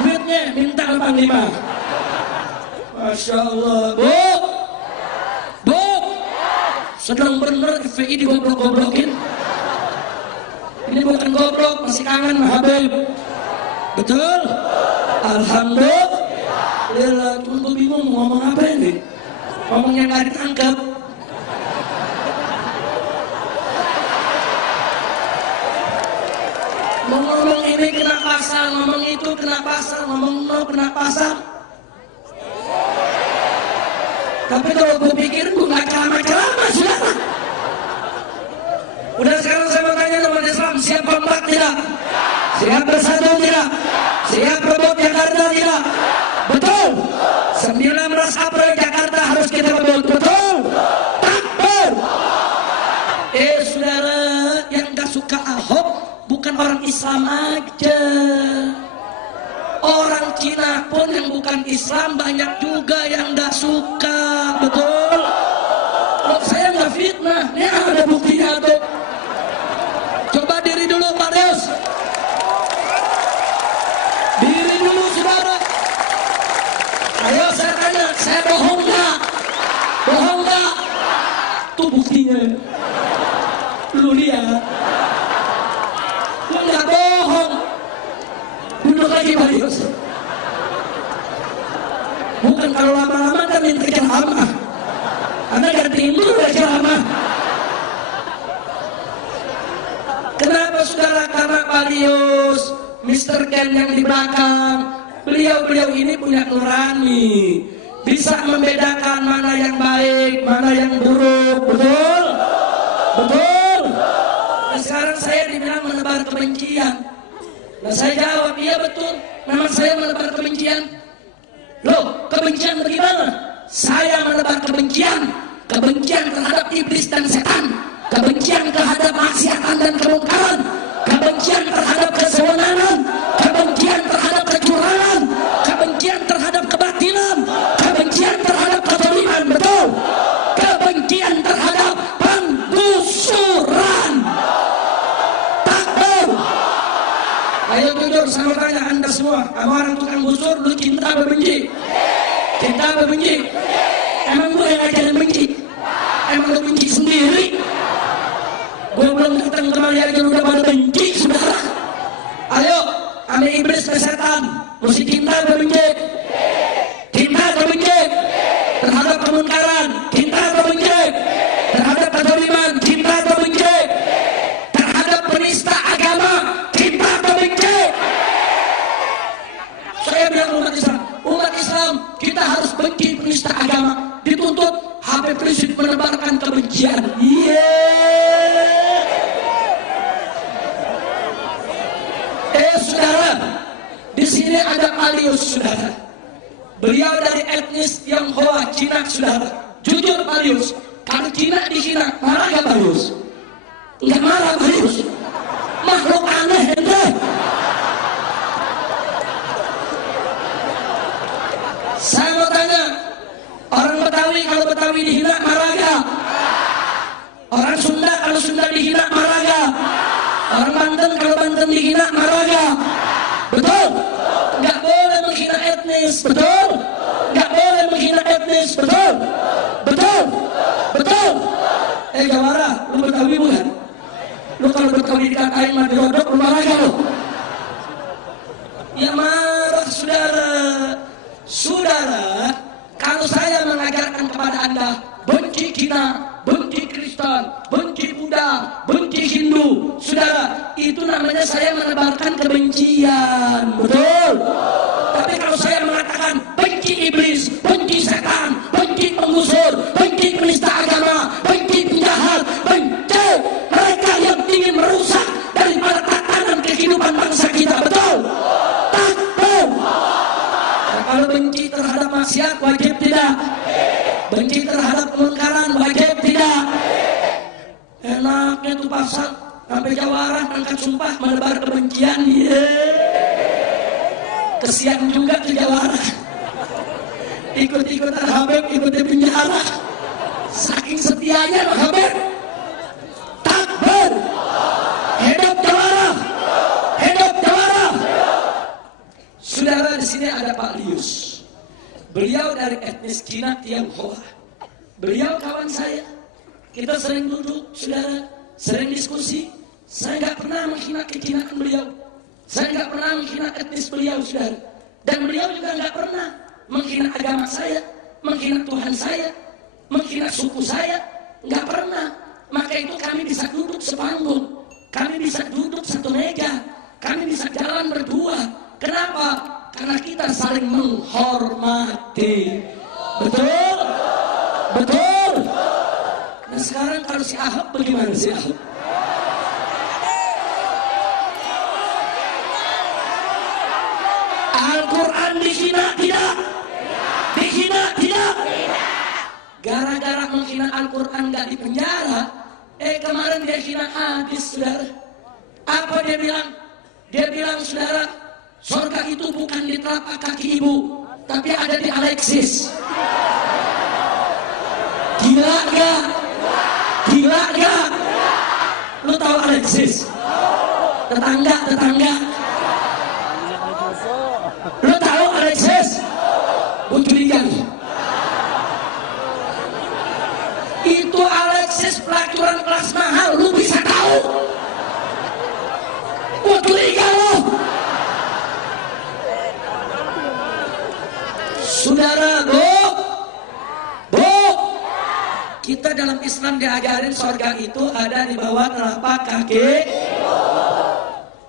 Duitnya minta ke Panglima. Masya Allah. Bu, sedang bener FPI digoblok-goblokin. Ini bukan goblok, masih kangen sama Habib. Betul? Alhamdulillah. Cuma gue bingung mau ngomong apa ini. Ngomongnya gak ditangkap. Ngomong ini kena pasal, ngomong itu kena pasal, ngomong no kena pasal. Tapi kalau gue pikirin gue gak ceramah sudah. Udah sekarang saya mau tanya umat Islam, siap kompak tidak? Siap bersatu tidak? Siap rebut Jakarta tidak? Betul? 19 April Jakarta harus kita rebut, betul? Takbir! Saudara yang gak suka Ahok bukan orang Islam aja. Orang Cina pun yang bukan Islam banyak juga yang gak suka, betul? Kalau saya gak fitnah, ini ada buktinya tuh. Coba diri dulu Pak Deus. Diri dulu saudara. Ayo saya tanya, saya bohong gak? Bohong gak? Tuh buktinya. Lu lihat. Lu gak bohong. Duduk lagi Pak Deus. Bukan kalau lama-lama kan minta ceramah. Anda gantiin dulu ceramah. Kenapa saudara? Karena Pak Lius, Mr. Ken yang di belakang, beliau ini punya nurani, bisa membedakan mana yang baik, mana yang buruk, betul? Betul? Nah sekarang saya dibilang menebar kebencian. Nah saya jawab, iya betul, memang saya menebar kebencian. Loh, kebencian bagaimana? Saya menebar kebencian terhadap iblis dan setan. Kebencian terhadap maksiatan dan kemungkaran, kebencian terhadap kesewenangan, kebencian terhadap kecurangan, kebencian terhadap kebatilan, kebencian terhadap kezaliman, betul? Kebencian terhadap penggusuran. Takbir. Ayo jujur sama tanya Anda semua, kamu orang tukang gusur, lu cinta apa benci? Cinta apa benci? Emang gue yang ngajarin benci? Emang lu benci sendiri? Gue belum datang kemari aja udah pada benci saudara. Ayo, ame iblis ke setan, mesti cinta atau benci? Cinta atau benci? Terhadap kemungkaran, cinta atau benci? Terhadap kezaliman, cinta atau benci? Terhadap penista agama, cinta atau benci? Saya bilang umat Islam kita harus benci penista agama. Dituntut Habib Rizik menebarkan kebencian. Saudara, di sini ada Pak Lius, saudara. Beliau dari etnis Tionghoa, Cina, saudara. Jujur Pak Lius, kalau Cina di Cina, marah gak Pak Lius? Enggak marah Pak Lius. Makhluk aneh ente. Saya mau tanya, orang Betawi kalau Betawi dihina marah gak? Orang Sunda kalau Sunda dihina marah gak? Orang Banten kalau Banten dihina marah gak? Betul? Gak boleh menghina etnis, betul? Gak boleh menghina etnis, betul? Betul? Betul? Jawara, lu Betawi bukan? Lu kalau Betawi dikatain mah dirodok, lu marah gak lu? Ya marah saudara. Saudara, kalau saya mengajarkan kepada Anda benci Cina, benci Kristen, benci Buddha, benci Hindu, saudara, itu namanya saya menebarkan kebencian, betul? Tapi kalau saya mengatakan benci iblis, benci setan, benci penggusur, benci penista agama, benci penjahat, benci mereka yang ingin merusak daripada tatanan kehidupan bangsa kita, betul? Takbir. Kalau benci terhadap maksiat wajib tidak? Benci terhadap kemungkaran wajib tidak? Enaknya tuh pasal sampai jawara angkat sumpah menebar kebencian. Kesian juga ke jawara, ikut-ikutan Habib, ikut di penjara, saking setianya Habib. Takbir, hidup jawara, hidup jawara. Saudara, di sini ada Pak Lius, beliau dari etnis Cina Tionghoa. Beliau kawan saya, kita sering duduk, saudara, sering diskusi. Saya nggak pernah menghina kecinaan beliau, saya nggak pernah menghina etnis beliau, saudara. Dan beliau juga nggak pernah menghina agama saya, menghina Tuhan saya, menghina suku saya, nggak pernah. Maka itu kami bisa duduk sepanggung, kami bisa duduk satu meja, kami bisa jalan berdua. Kenapa? Karena kita saling menghormati. Betul? Betul? Nah sekarang kalau si Ahok bagaimana si Ahok? Al-Quran dihina tidak? Dihina tidak? Gara-gara menghina Al-Quran gak dipenjara. Kemarin dia hina hadis, saudara. Apa dia bilang? Dia bilang, saudara, surga itu bukan di telapak kaki ibu, tapi ada di Alexis. Gila gak? Gila gak? Lu tahu Alexis? Tetangga. Lu tahu Alexis? Bucurigan. Itu Alexis pelacuran kelas mahal, lu bisa tahu? Bucurigan lu. Saudara, Bu, kita dalam Islam diajarin surga itu ada di bawah telapak kaki.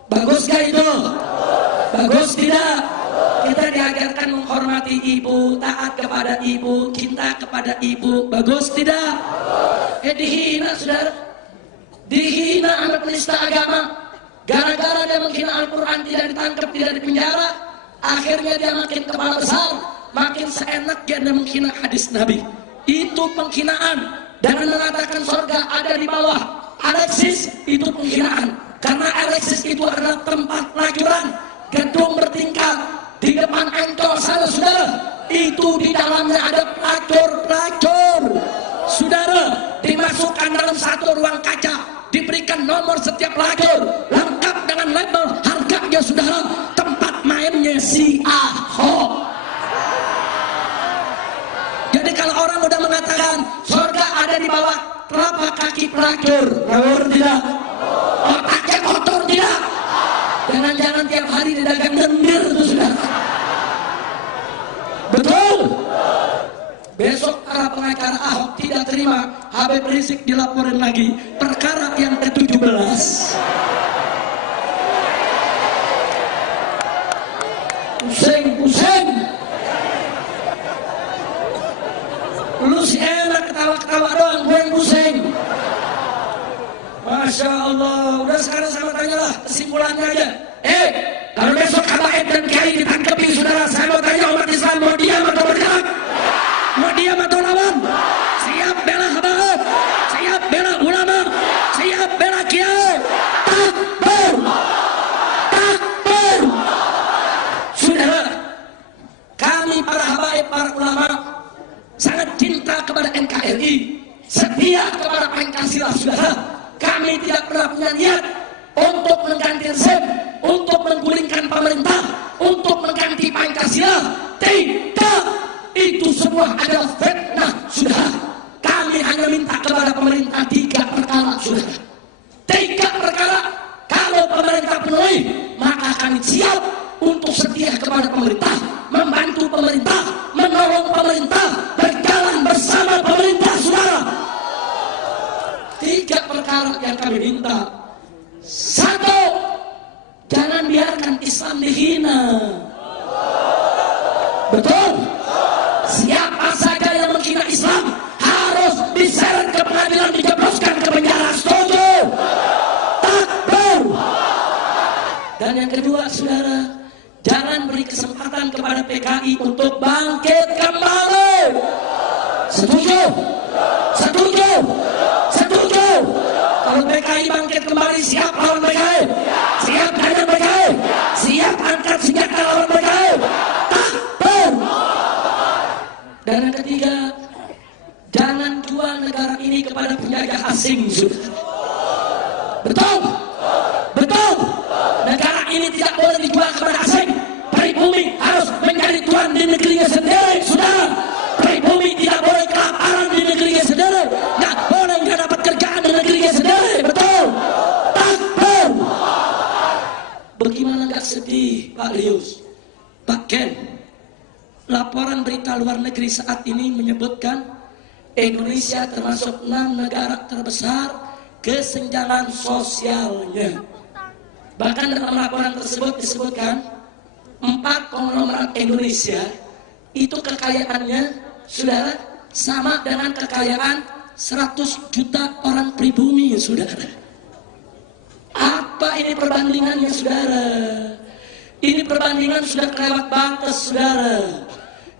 Bagus gak itu? Bagus tidak? Kita diajarkan menghormati ibu, taat kepada ibu, cinta kepada ibu. Bagus tidak? Dihina, saudara. Dihina anak penista agama. Gara-gara dia menghina Al-Quran, tidak ditangkap, tidak dipenjara. Akhirnya dia makin kepala besar, makin seenak dia menghina hadis Nabi. Itu penghinaan. Dengan mengatakan surga ada di bawah Alexis, itu penghinaan. Karena Alexis itu adalah tempat pelacuran, gedung bertingkat di depan Ancol sana, saudara. Itu di dalamnya ada pelacur. Saudara, dimasukkan dalam satu ruang kaca, diberikan nomor setiap pelacur, lengkap dengan label harganya, saudara. Tempat mainnya si Ahok. Jadi kalau orang udah mengatakan surga ada di bawah telapak kaki pelacur, ngawur tidak? Otaknya kotor tidak? Jangan-jangan tiap hari didagang lendir itu, saudara. Betul? Besok para pengacara Ahok tidak terima Habib Rizik dilaporin lagi perkara yang ke-17. Pusing. Lu si enak ketawa-ketawa doang, gue yang pusing. Masya Allah. Udah sekarang sama tanyalah kesimpulannya aja. Kalau besok habaib dan kiai ditangkepi, saudara, saya mau tanya umat Islam mau diam atau bergerak? Mau diam atau lawan? Siap bela habaib, siap bela ulama, siap bela kiai. Takbir, takbir. Saudara, kami para habaib, para ulama sangat cinta kepada NKRI, setia kepada Pancasila, saudara. Kami tidak pernah punya niat untuk mengganti rezim, untuk menggulingkan pemerintah, untuk mengganti Pancasila. Tidak, itu semua adalah fitnah, saudara. Kami hanya minta kepada pemerintah 3 perkara, saudara. 3 perkara. Kalau pemerintah penuhi, maka kami siap untuk setia kepada pemerintah, membantu pemerintah, menolong pemerintah, berjalan bersama pemerintah, saudara. 3 perkara yang kami minta. 1, jangan biarkan Islam dihina. Betul? Siapa saja yang menghina Islam harus diseret ke pengadilan, dijebloskan ke penjara. Setuju? Takbir. Dan yang kedua, saudara, jangan beri kesempatan kepada PKI untuk bangkit kembali. Setuju? Setuju? Setuju? Kalau PKI PKI bangkit kembali, siap lawan PKI, siap hajar PKI, siap angkat senjata lawan PKI. Takbir. Dan yang ketiga, jangan jual negara ini kepada penjajah asing. Betul, betul. Negara ini tidak boleh dijual kepada asing. Pribumi harus menjadi tuan di negerinya sendiri, saudara. Pribumi tidak boleh kelaparan di negerinya sendiri, nggak boleh nggak dapat kerjaan di negerinya sendiri. Betul. Takbir. Bagaimana nggak sedih, Pak Lius, Pak Ken? Laporan berita luar negeri saat ini menyebutkan Indonesia termasuk 6 negara terbesar kesenjangan sosialnya. Bahkan dalam laporan tersebut disebutkan 4 konglomerat Indonesia itu kekayaannya, saudara, sama dengan kekayaan 100 juta orang pribumi, saudara. Apa ini perbandingannya, saudara? Ini perbandingan sudah kelewat batas, saudara.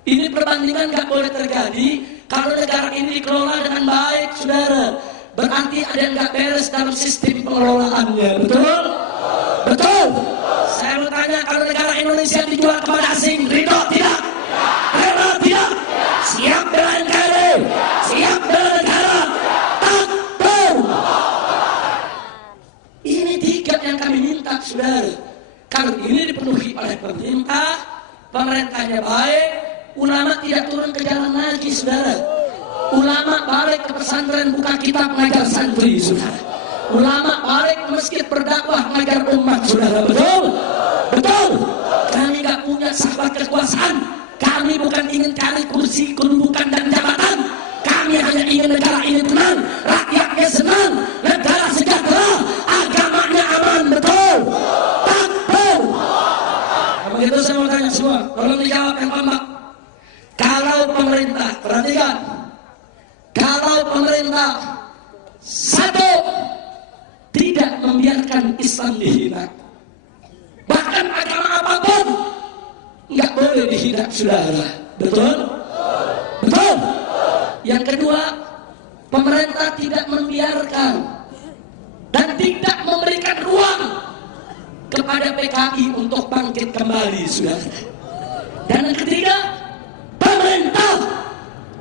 Ini perbandingan gak boleh terjadi kalau negara ini dikelola dengan baik, saudara. Berarti ada yang gak beres dalam sistem pengelolaannya. Betul? Betul? Saya mau tanya, kalau negara Indonesia dijual kepada asing, ridho tidak? Ridho tidak? Siap bela NKRI? Siap bela negara? Takbir. Ini 3 yang kami minta, saudara. Kalau ini dipenuhi oleh pemerintah, pemerintahnya baik, ulama tidak turun ke jalan lagi, saudara. Ulama balik ke pesantren, buka kitab, mengajar santri, saudara. Ulama balik ke masjid, berdakwah, mengajar umat, saudara. Betul? Betul? Kami gak punya sahabat kekuasaan. Kami bukan ingin cari kursi, kedudukan, dan jabatan. Kami hanya ingin negara ini tenang, rakyatnya senang, negara sejahtera, agamanya aman. Betul? Takbir. Begitu saya mau tanya semua, tolong dijawab yang kompak. Kalau pemerintah, perhatikan, kalau pemerintah satu, tidak membiarkan Islam dihina, bahkan agama apapun nggak boleh dihina, saudara. Betul? Betul? Yang kedua, pemerintah tidak membiarkan dan tidak memberikan ruang kepada PKI untuk bangkit kembali, saudara. Dan yang ketiga, pemerintah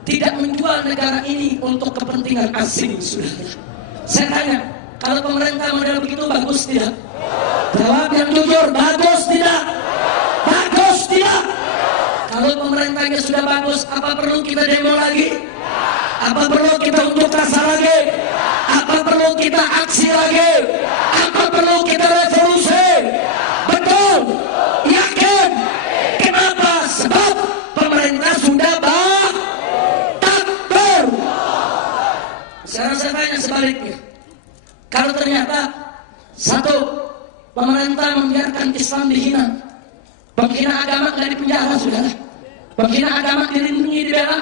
tidak menjual negara ini untuk kepentingan asing, saudara. Saya tanya, kalau pemerintah model begitu bagus tidak? Jawab yang jujur, bagus tidak? Bagus tidak? Kalau pemerintahnya sudah bagus, apa perlu kita demo lagi? Apa perlu kita unjuk rasa lagi? Apa perlu kita aksi lagi? Apa perlu kita revolusi? Betul? Yakin? Kenapa? Sebab pemerintah sudah takbir. Sekarang saya tanya sebaliknya. Kalau ternyata satu, pemerintah membiarkan Islam dihina, penghina agama nggak dipenjara, saudara. Penghina agama dilindungi, dibela.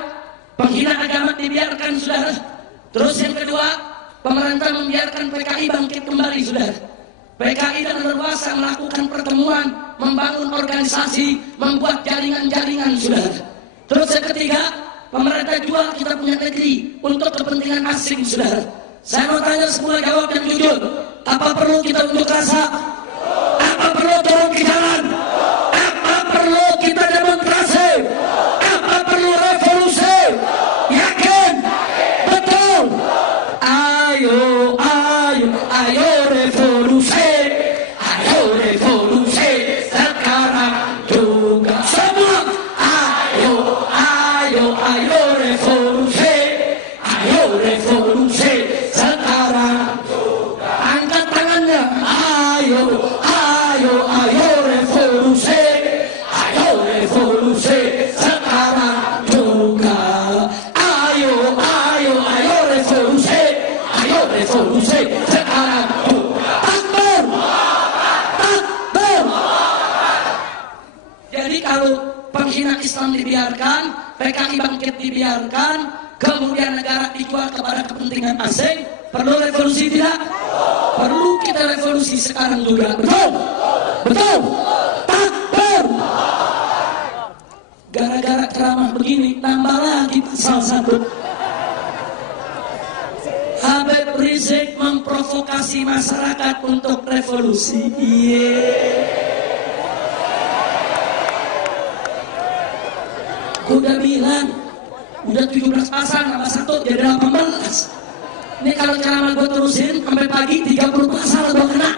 Penghina agama dibiarkan, saudara. Terus yang kedua, pemerintah membiarkan PKI bangkit kembali, saudara. PKI dengan leluasa melakukan pertemuan, membangun organisasi, membuat jaringan-jaringan, saudara. Terus yang ketiga, pemerintah jual kita punya negeri untuk kepentingan asing, saudara. Saya mau tanya semua, jawab yang jujur. Apa perlu kita unjuk rasa? Apa perlu turun ke jalan? Apa perlu kita demonstrasi? Apa perlu revolusi? Yakin? Betul? Ayo, ayo, ayo revolusi. Ayo revolusi. Sekarang juga semua. Ayo, ayo, ayo revolusi. Ayo revolusi. Sekarang juga. Angkat tangannya. Ayo, ayo, ayo revolusi. Ayo revolusi. Sekarang juga. Ayo, ayo, ayo revolusi. Ayo revolusi. Sekarang juga. Takbir. Takbir. Jadi kalau penghina Islam dibiarkan, PKI bangkit dibiarkan, kemudian negara dijual kepada kepentingan asing, perlu revolusi tidak? Perlu kita revolusi sekarang juga. Betul? Betul? Takbir. Gara-gara ceramah begini, nambah lagi pasal 1. Habib Rizik memprovokasi memprovokasi masyarakat untuk revolusi. Gue udah bilang, udah 17 pasal tambah 1 jadi 18. Ini kalau ceramah gue terusin sampai pagi 30 pasal gue kena.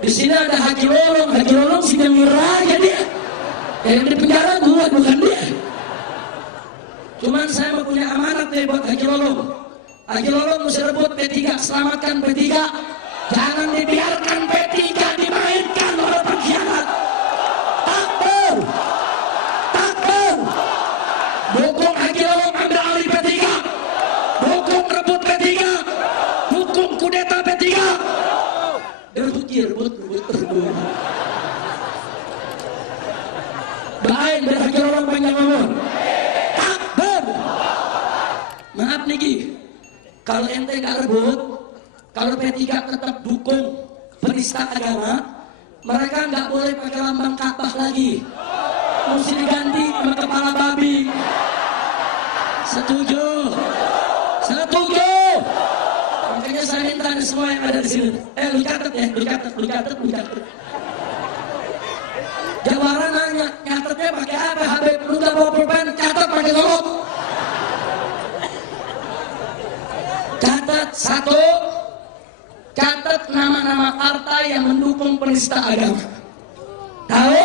Di sini ada Haji Lolong si denger aja dia. Yang di penjara gue, bukan dia. Cuman saya mau punya amanat nih buat Haji Lolong. Haji Lolong mesti rebut P3, selamatkan P3. Jangan dibiarkan P3 dimainkan oleh pengkhianat. Takbir! Takbir! Dukung Haji Lolong ambil alih P3. Dukung rebut P3. Dukung kudeta P3. Rebut. Baik, biar Haji Lolong panjang ngomong. Takbir! Maaf nih Ki, kalau ente gak rebut, kalau P3 tetap dukung penista agama, mereka nggak boleh pakai lambang Ka'bah lagi, mesti diganti sama kepala babi. Setuju? Setuju? Makanya saya minta semua yang ada di sini, lu catat ya, lu catat. Jawara nanya, nyatetnya pakai apa? Habib, lu gak bawa pulpen, catat pakai lolok. Catat 1, catat nama-nama partai yang mendukung penista agama. Tahu?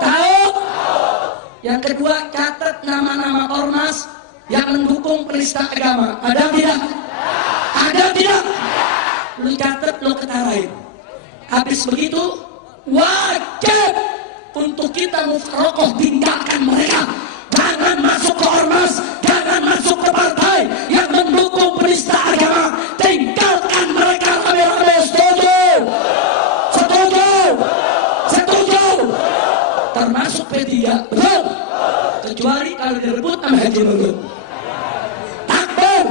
Tahu? Yang kedua, catat nama-nama ormas yang mendukung penista agama. Ada tidak? Ada tidak? Lu catat, lu ketarain. Habis begitu, wajib untuk kita mufarokoh, tinggalkan mereka. Jangan masuk ke ormas, jangan masuk ke partai yang mendukung penista agama. Tinggalkan mereka rame-rame. Setuju? Setuju? Setuju? Termasuk P3, betul? Kecuali kalau direbut sama Haji Lolong. Takbir!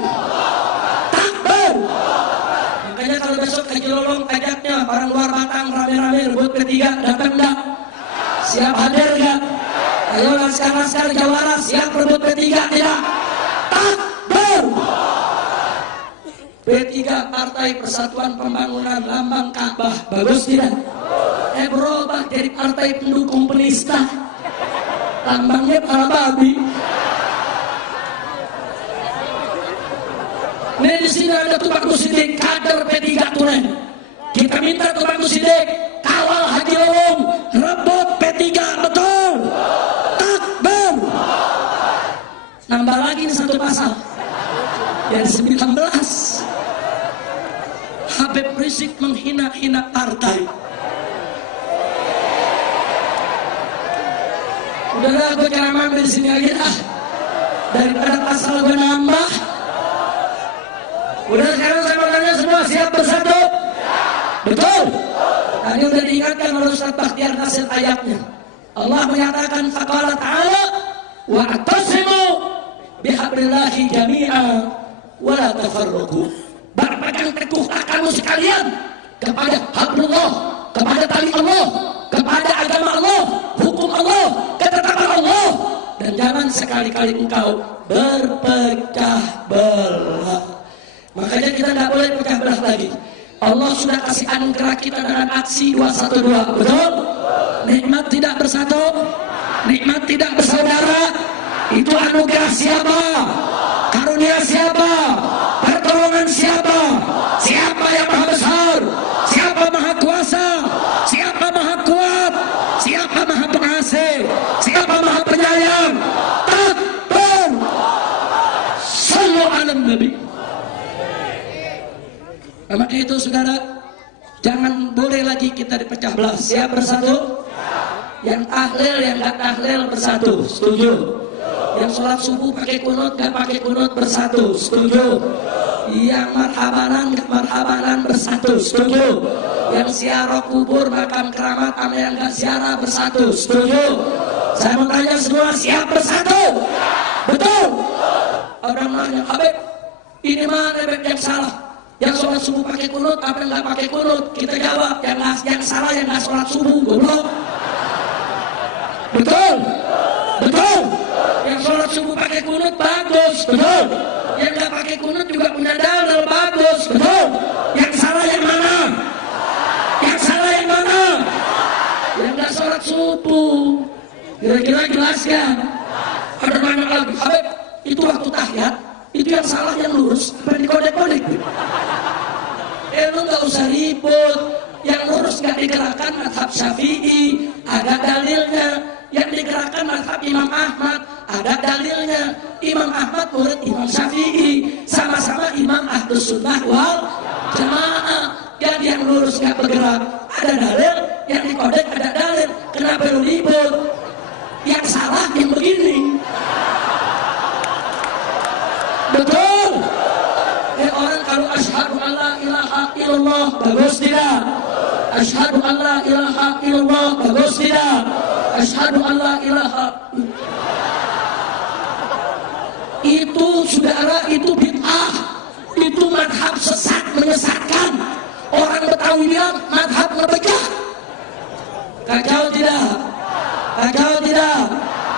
Takbir! Makanya kalau besok Haji Lolong ajaknya orang luar Batang rame-rame rebut P3, datang enggak? Siap hadir enggak? Ayo laskar-laskar Jawara siap rebut P3 tidak? Takbir! P3 Partai Persatuan Pembangunan lambang Ka'bah, bagus tidak? Berubah jadi partai pendukung penista, lambangnya kepala babi. Nih di sini ada Tupak Nusidik, kader P3 Tulen. Kita minta Tupak Nusidik kawal Haji Lolong, rebut P3, betul? Takbir! Nambah lagi nih 1 pasal. Yang 19. Habib Rizik menghina-hina partai. Udahlah, gue ceramah di sini lagi ah. Daripada pasal gue nambah. Udah, sekarang saya mau tanya semua, siap bersatu? Betul? Tadi udah diingatkan oleh Ustaz Bakhtiar Nasir ayatnya. Allah menyatakan faqala ta'ala wa'tasimu bihablillahi jami'a wa la tafarraqu. Berpegang teguhlah kamu sekalian kepada hablullah, kepada tali Allah, kepada agama Allah, hukum Allah, ketetapan Allah, dan jangan sekali-kali engkau berpecah belah. Makanya kita tidak boleh pecah belah lagi. Allah sudah kasih anugerah kita dengan aksi 212, betul? Nikmat tidak bersatu, nikmat tidak bersaudara. Itu anugerah siapa? Karunia siapa? Pertolongan siapa? Siapa yang maha besar? Siapa maha kuasa? Siapa maha kuat? Siapa maha pengasih? Siapa maha penyayang? Takbir! Sallu ala Nabi. Maka itu saudara, jangan boleh lagi kita dipecah belah. Siap bersatu? Yang tahlil, yang gak tahlil bersatu. Setuju? Yang sholat subuh pakai kunut, gak pakai kunut bersatu. Setuju? Yang marhabanan, gak marhabanan bersatu. Setuju? Yang ziarah kubur, makam keramat, sama yang gak ziarah bersatu. Setuju? Saya mau tanya semua, siap bersatu? Betul? Orang nanya, Habib, ini mana Habib yang salah? Yang sholat subuh pakai kunut, apa yang gak pakai kunut? Kita jawab, yang salah yang gak sholat subuh, goblok. Betul? Betul? Yang sholat subuh pakai kunut bagus, betul? Yang gak pakai pakai kunut juga punya dalil bagus, betul? Yang salah yang mana? Yang salah yang mana? Yang nggak sholat subuh. Kira-kira jelaskan. Ada banyak lagi. Habib, itu waktu tahiyat, itu yang salah yang lurus, apa dikodek-kodek? Lu nggak usah ribut. Yang lurus nggak digerakkan mazhab Syafi'i, ada dalilnya. Yang digerakkan mazhab Imam Ahmad, ada dalilnya. Imam Ahmad murid Imam Syafi'i, sama-sama Imam Ahlus Sunnah wal Jamaah. Jadi yang lurus nggak bergerak, ada dalil. Yang dikodek ada dalil. Kenapa lu ribut? Yang salah yang begini. Betul. Orang kalau asyhadu alla ilaha illallah bagus tidak? Asyhadu alla ilaha illallah bagus tidak? Asyhadu alla ilaha. Itu saudara, itu bid'ah. Itu madhab sesat, menyesatkan. Orang Betawi bilang madhab ngebegah. Kacau tidak? Kacau tidak?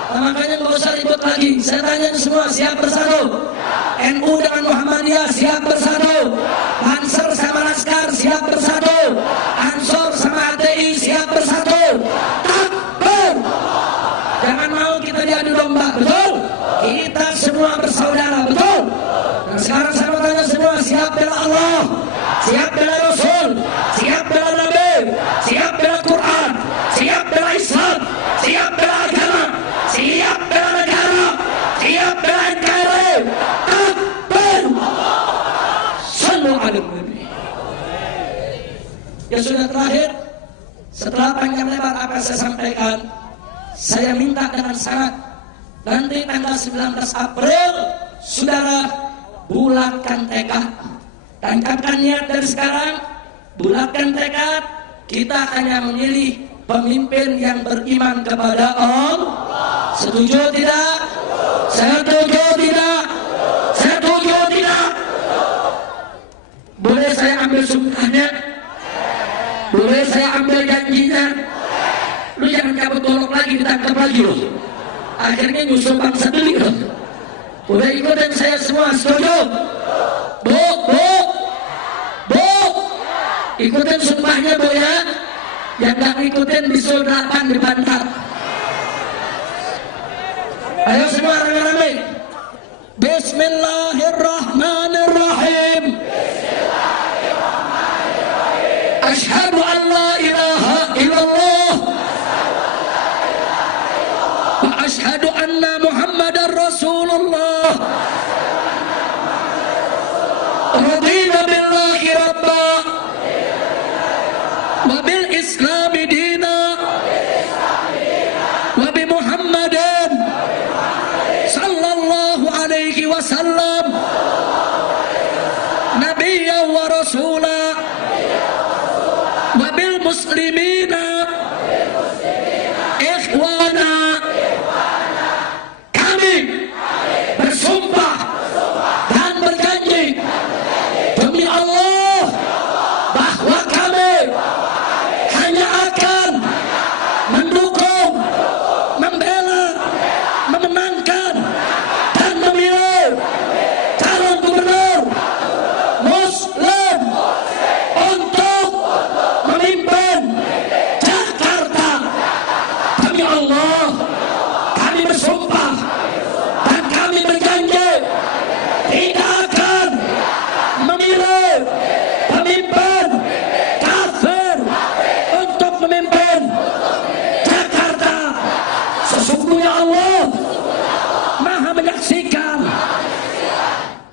Nah, makanya nggak usah ribut lagi. Saya tanya semua, siap bersatu? NU dengan Muhammadiyah siap bersatu? Banser sama Laskar siap bersatu? Ansor sama HTI siap bersatu? Takbir! Jangan mau kita diadu domba, betul? Kita semua bersaudara, betul? Nah, sekarang saya mau tanya semua, siap bela Allah? Siap bela Rasul? Siap bela Nabi? Siap bela Quran? Siap bela Islam? Siap bela agama? Siap bela negara? Siap bela NKRI? Takbir! Sallu ala Nabi. Ya sudah, terakhir, setelah panjang lebar apa yang saya sampaikan, saya minta dengan sangat, nanti tanggal 19 April, saudara, bulatkan tekad, tancapkan niat dari sekarang, bulatkan tekad. Kita hanya memilih pemimpin yang beriman kepada Allah. Setuju tidak? Setuju tidak? Setuju tidak? Boleh saya ambil sumpahnya? Boleh saya ambil janjinya? Lu jangan cabut golok lagi, ditangkap lagi loh. Akhirnya nyusul bangsa beli loh. Udah ikutin saya semua, setuju? Bu, bu, bu, ikutin sumpahnya bu ya. Yang gak ikutin bisul 8 di pantat. Ayo semua rame-rame. Bismillahirrahmanirrahim. Asyhadu an la ilaha illallah wa asyhadu anna Muhammadar Rasulullah. Radina billahi rabba wa bil islami dina wa bi Muhammadin sallallahu alaihi wasallam nabiyyan wa rasula wa bil muslimina ikhwana. Kami bersumpah dan berjanji demi Allah bahwa kami hanya akan mendukung, membela, memenangkan dan memilih calon gubernur Muslim untuk memimpin Jakarta. Demi Allah kami bersumpah dan kami berjanji tidak akan memilih pemimpin kafir untuk memimpin Jakarta. Sesungguhnya Allah Maha menyaksikan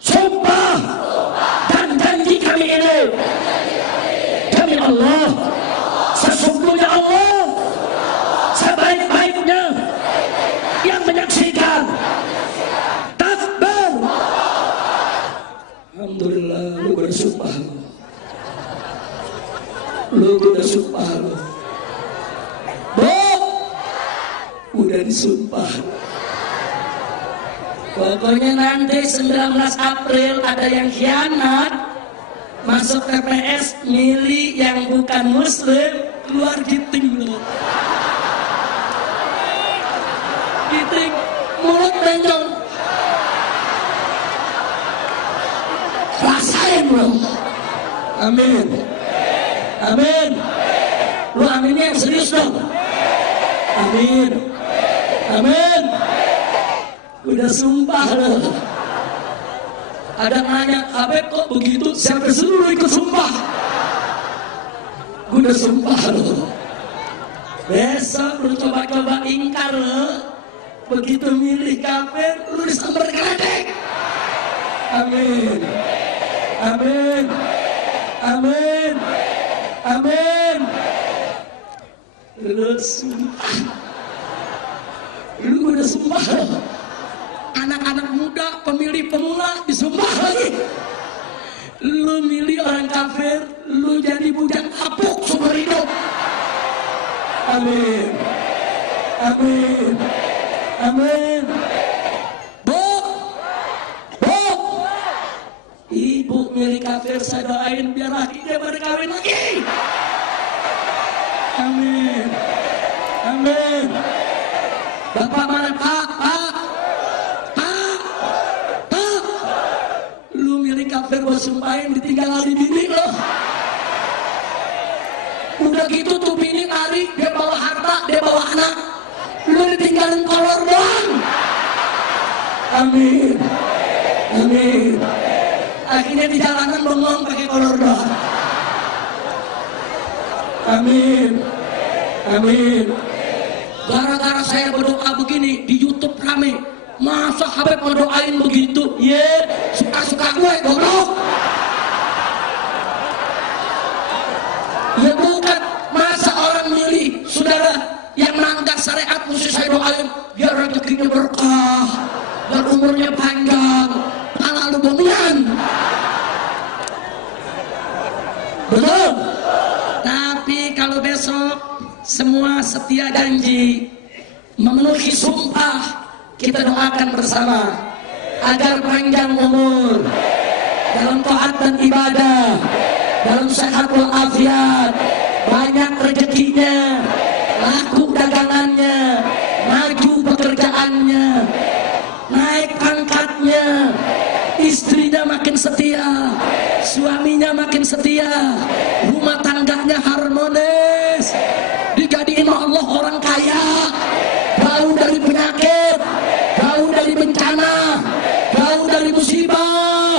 sumpah dan janji kami ini. Demi Allah, sesungguhnya Allah sebaik-baiknya yang menyaksikan. Takbir! Alhamdulillah, lu bersumpah. Lu udah sumpah lu. Bu, udah disumpah. Pokoknya nanti 19 April ada yang khianat, masuk TPS milih yang bukan Muslim, keluar giting lu. Giting, mulut benjol. rasain bro. Amin. Amin. Lu aminnya yang serius dong. Amin. Amin. Udah sumpah loh. Ada nanya, Habib kok begitu? Siapa suruh ikut sumpah? Gue udah sumpah loh. Besok lu coba-coba ingkar loh. Begitu milih kafir, lu disambar geledek. Amin. Amin. Amin. Amin. Lu sumpah. Lu udah sumpah loh. Anak-anak muda, pemilih pemula disumpah lagi. Lu milih orang kafir, lu jadi bujang kapuk seumur hidup. Amin. Amin. Amin. Bu, ibu milih kafir, saya doain biar lakinya berkawin lagi. Amin. Amin. Bapak mana Pak? Lu milih kafir, gua sumpahin ditinggal lari bini loh. Udah gitu tuh bini lari, dia bawa harta, dia bawa anak. Lu ditinggalin kolor doang. Amin. Amin. Akhirnya di jalanan bengong pakai kolor doang. Amin. Amin. Gara-gara saya berdoa begini di YouTube rame. Masa Habib ngedoain begitu? Ye, suka-suka gue goblok. Ya bukan, masa orang milih saudara yang melanggar syariat mesti saya doain biar rezekinya berkah, biar umurnya panjang, pala lu bomian. Betul? Tapi kalau besok semua setia janji, memenuhi sumpah, kita doakan bersama agar panjang umur dalam taat dan ibadah, dalam sehat walafiat, banyak rezekinya, laku dagangannya, maju pekerjaannya, naik pangkatnya, istrinya makin setia, suaminya makin setia, rumah tangganya harmonis, dijadiin Allah orang kaya, jauh dari penyakit, jauh dari bencana, jauh dari musibah,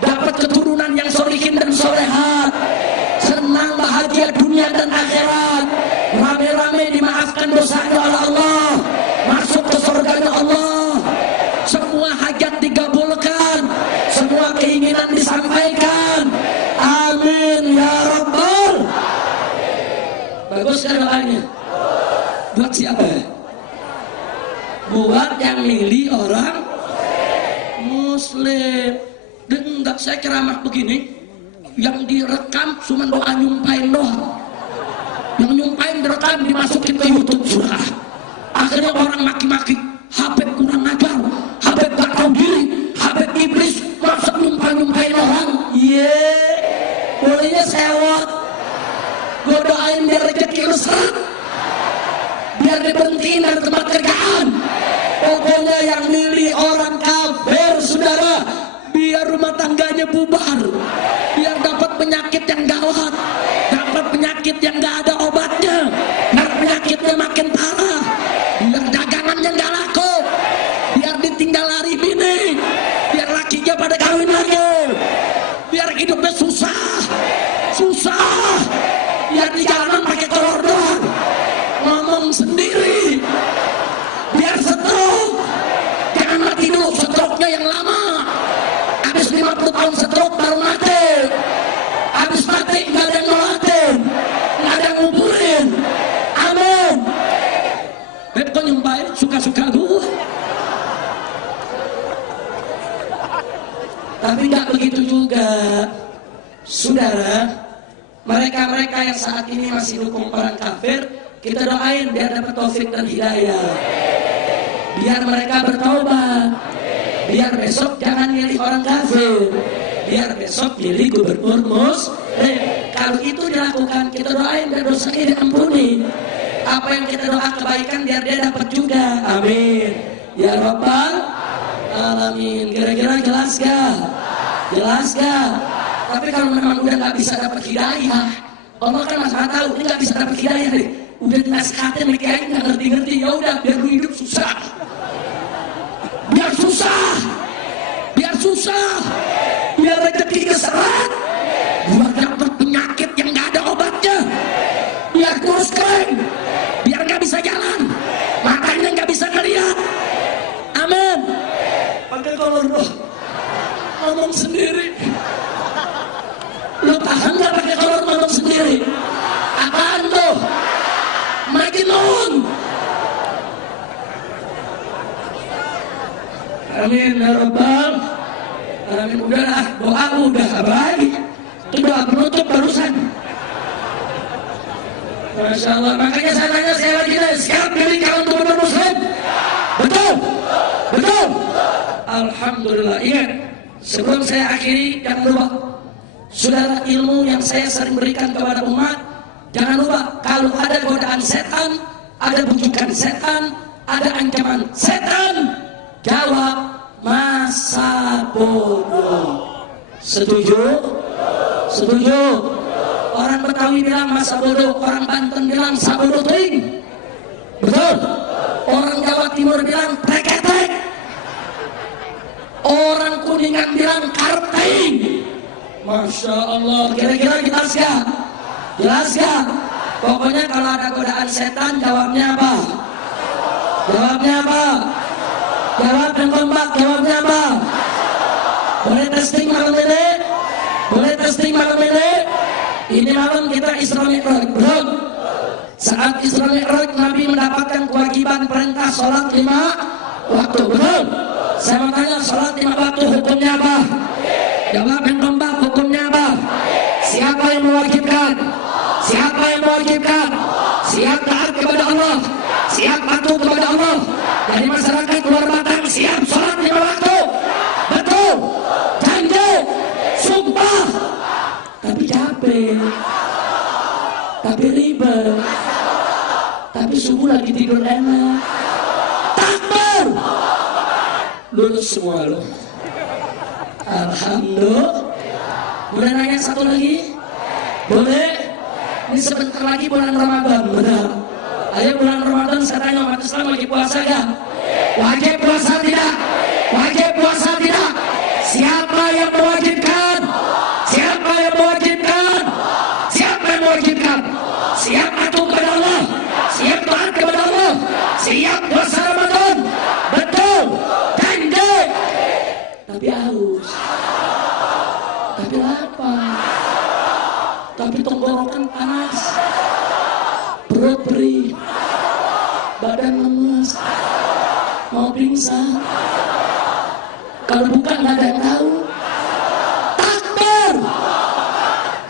dapat keturunan yang solihin dan solehat, senang bahagia dunia dan akhirat, rame-rame dimaafkan dosanya oleh Allah, masuk ke surganya Allah, semua hajat digabulkan, semua keinginan disampaikan. Amin ya Rabbal. Bagus kan doanya? Buat siapa? Buat yang milih orang Muslim. Dan enggak, saya ceramah begini, yang direkam cuma doa nyumpain doang. Yang nyumpain direkam dimasukin ke YouTube sudah. Akhirnya orang maki-maki, Habib kurang ajar, Habib gak tahu diri, Habib iblis, masa nyumpain orang. Bolehnya sewot. Gue doain biar rezeki lu seret, biar diberhentiin dari tempat kerjaan. Pokoknya yang milih orang kafir saudara, biar rumah tangganya bubar, biar dapat penyakit yang gawat, dapat penyakit yang gak ada obatnya, biar penyakitnya makin parah, biar dagangannya gak laku, biar ditinggal lari bini, biar lakinya pada kawin lagi, biar hidupnya susah, biar di jalanan pakai kolor doang, ngomong sendiri, biar stroke, jangan mati dulu, stroke-nya yang lama. Habis 50 tahun stroke baru mati. Habis mati nggak ada yang ngolatin, nggak ada yang nguburin. Amin. Beb kok nyumpahin suka-suka gua. Tapi nggak begitu juga, saudara. Mereka-mereka yang saat ini masih dukung orang kafir, kita doain biar dapat taufik dan hidayah, biar mereka bertaubat, biar besok jangan milih orang kafir, biar besok milih gubernur Muslim. Kalau itu dilakukan, kita doain biar dosanya diampuni. Apa yang kita doa kebaikan biar dia dapat juga. Amin ya Rabbal Alamin. Kira-kira jelas gak? Jelas gak? Tapi kalau memang udah nggak bisa dapat hidayah, Allah kan masalah tahu ini nggak bisa dapat hidayah deh. Udah dinasihatin sama kiai nggak ngerti-ngerti, ya udah biar lu hidup susah. Biar susah. Biar susah. Biar rezeki keseret. Biar dapat penyakit yang nggak ada obatnya. Biar kurus kering. Biar nggak bisa jalan. Matanya nggak bisa ngeliat. Amin. Pakai kalau roh ngomong sendiri. Lu paham nggak pakai kolor ngomong sendiri? Apaan tuh? Majnun. Amin ya Rabbal. Amin. Udahlah, doa udah baik. Itu doa penutup barusan. Masya Allah. Makanya saya tanya sekali lagi, siap pilih calon gubernur Muslim? Betul? Betul? Alhamdulillah. Ingat, sebelum saya akhiri, jangan lupa, saudara, ilmu yang saya sering berikan kepada umat, jangan lupa, kalau ada godaan setan, ada bujukan setan, ada ancaman setan, jawab masa bodoh. Setuju? Setuju? Orang Betawi bilang masa bodoh, orang Banten bilang sabodo ting. Betul? Orang Jawa Timur bilang teketek. Orang Kuningan bilang karting. Masya Allah. Kira-kira jelas gak? Jelas gak? Pokoknya kalau ada godaan setan, jawabnya apa? Jawabnya apa? Jawab dan kompak, jawabnya apa? Boleh testing malam ini? Boleh testing malam ini? Ini malam kita Isra Mi'raj, belum? Saat Isra Mi'raj Nabi mendapatkan kewajiban perintah sholat 5 waktu, betul? Saya mau tanya, sholat 5 waktu hukumnya apa? Jawab yang kompak, hukumnya apa? Siapa yang mewajibkan? Siapa yang mewajibkan? Siap taat kepada Allah, siap patuh kepada Allah. Dari masyarakat luar Batang siap sholat 5 waktu, betul? Janji, sumpah. Tapi capek, tapi ribet, tapi subuh lagi tidur enak. Takbir, lulus semua loh. Alhamdulillah. Boleh nanya satu lagi? Boleh? Ini sebentar lagi bulan Ramadan, benar? Ayo bulan Ramadan saya tanya, umat Islam lagi puasa gak? Wajib puasa tidak? Wajib puasa tidak? Siapa yang mewajibkan? Siapa yang mewajibkan? Siapa yang mewajibkan? Siap patuh kepada Allah, siap taat kepada Allah, siap puasa Ramadan, betul? Janji. Tapi haus, tapi lapar, tapi tenggorokan panas, perut perih, badan lemes, mau pingsan. Kalau bukan nggak ada yang tahu. Takbir,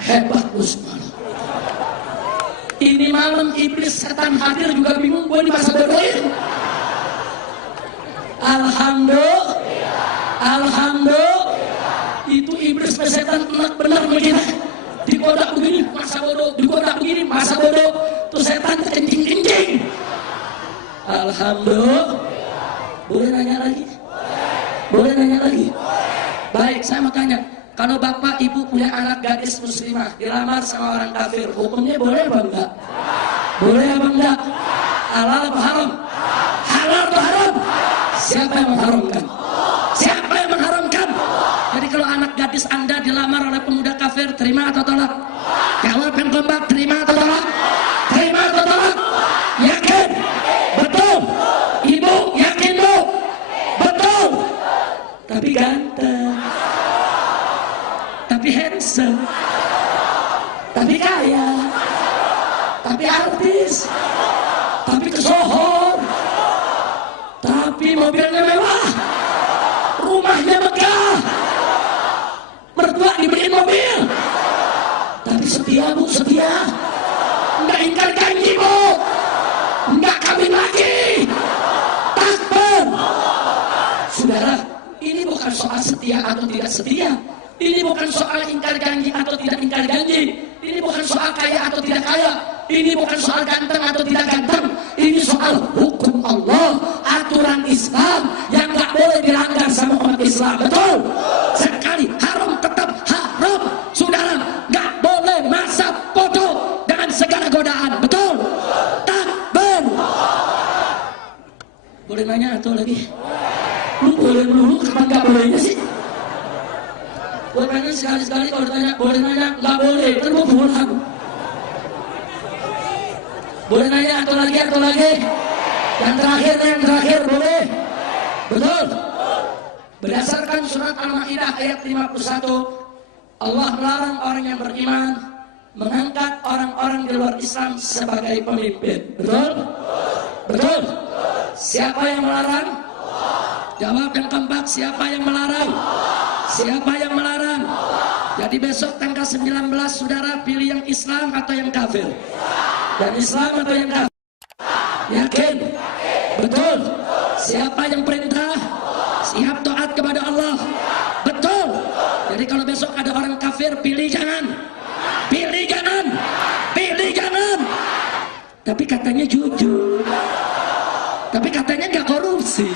hebat Usman. Ini malam iblis setan hadir juga bingung, gue di masa bodohin. Alhamdulillah, alhamdulillah. Itu iblis setan benar begini. Digoda begini masa bodoh, digoda begini masa bodoh. Tuh setan kencing-kencing. Alhamdulillah. Boleh nanya lagi? Boleh nanya lagi? Baik, saya mau tanya, kalau bapak ibu punya anak gadis muslimah dilamar sama orang kafir, hukumnya boleh apa enggak? Boleh apa enggak? Halal atau haram? Halal atau haram? Siapa yang mengharamkan? Siapa yang mengharamkan? Jadi kalau anak gadis anda dilamar oleh pemuda kafir, terima atau tolak? Jawab yang kompak, terima atau tolak? Terima atau tolak? Yakin? Betul? Ibu yakin bu? Betul? Tapi ganteng, tapi handsome, tapi kaya, tapi artis, tapi kesohor, tapi mobilnya mewah, rumahnya megah, mertua dibeliin mobil, tapi setia bu, setia, nggak ingkar janji bu, nggak kawin lagi. Takbir. Saudara, ini bukan soal setia atau tidak setia. Ini bukan soal ingkar janji atau tidak ingkar janji. Ini bukan soal kaya atau tidak kaya. Ini bukan soal ganteng atau tidak ganteng. Ini soal hukum Allah, aturan Islam yang nggak boleh dilanggar sama umat Islam. Betul? Sekali haram Boleh nanya atau lagi? Lu boleh melulu, kapan gak bolehnya sih? Gue pengen sekali-sekali kalau ditanya, boleh nanya? Gak boleh, kan gue pulang. Boleh nanya atau lagi? Yang terakhir boleh? Betul? Berdasarkan surat Al-Maidah ayat 51, Allah melarang orang yang beriman mengangkat orang-orang di luar Islam sebagai pemimpin. Betul? Betul? Siapa yang melarang? Jawab yang keempat, siapa yang melarang? Siapa yang melarang? Jadi besok tanggal 19 saudara pilih yang Islam atau yang kafir? Yang Islam atau yang kafir? Yakin? Betul? Siapa yang perintah? Siap taat kepada Allah? Betul? Jadi kalau besok ada orang kafir, pilih jangan. Pilih jangan. Pilih jangan. Tapi katanya jujur. Tapi katanya nggak korupsi.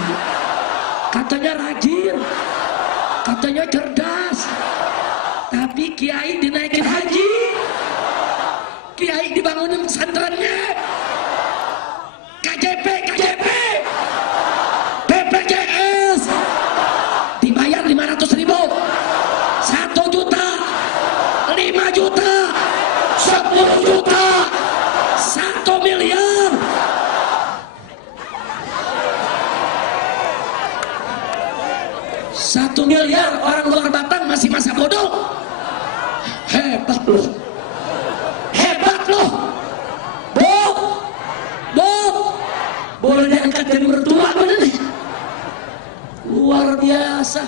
Katanya rajin. Katanya cerdas. Tapi kiai dinaikin haji. Kiai dibangunin pesantrennya. KJP, BPJS dibayar 500.000, 1 juta, 5 juta, 10 juta, 1 miliar. Satu miliar orang luar Batang masih masa bodoh. Hebat loh. Hebat loh. Boleh diangkat jadi mertua bener nih. Luar biasa.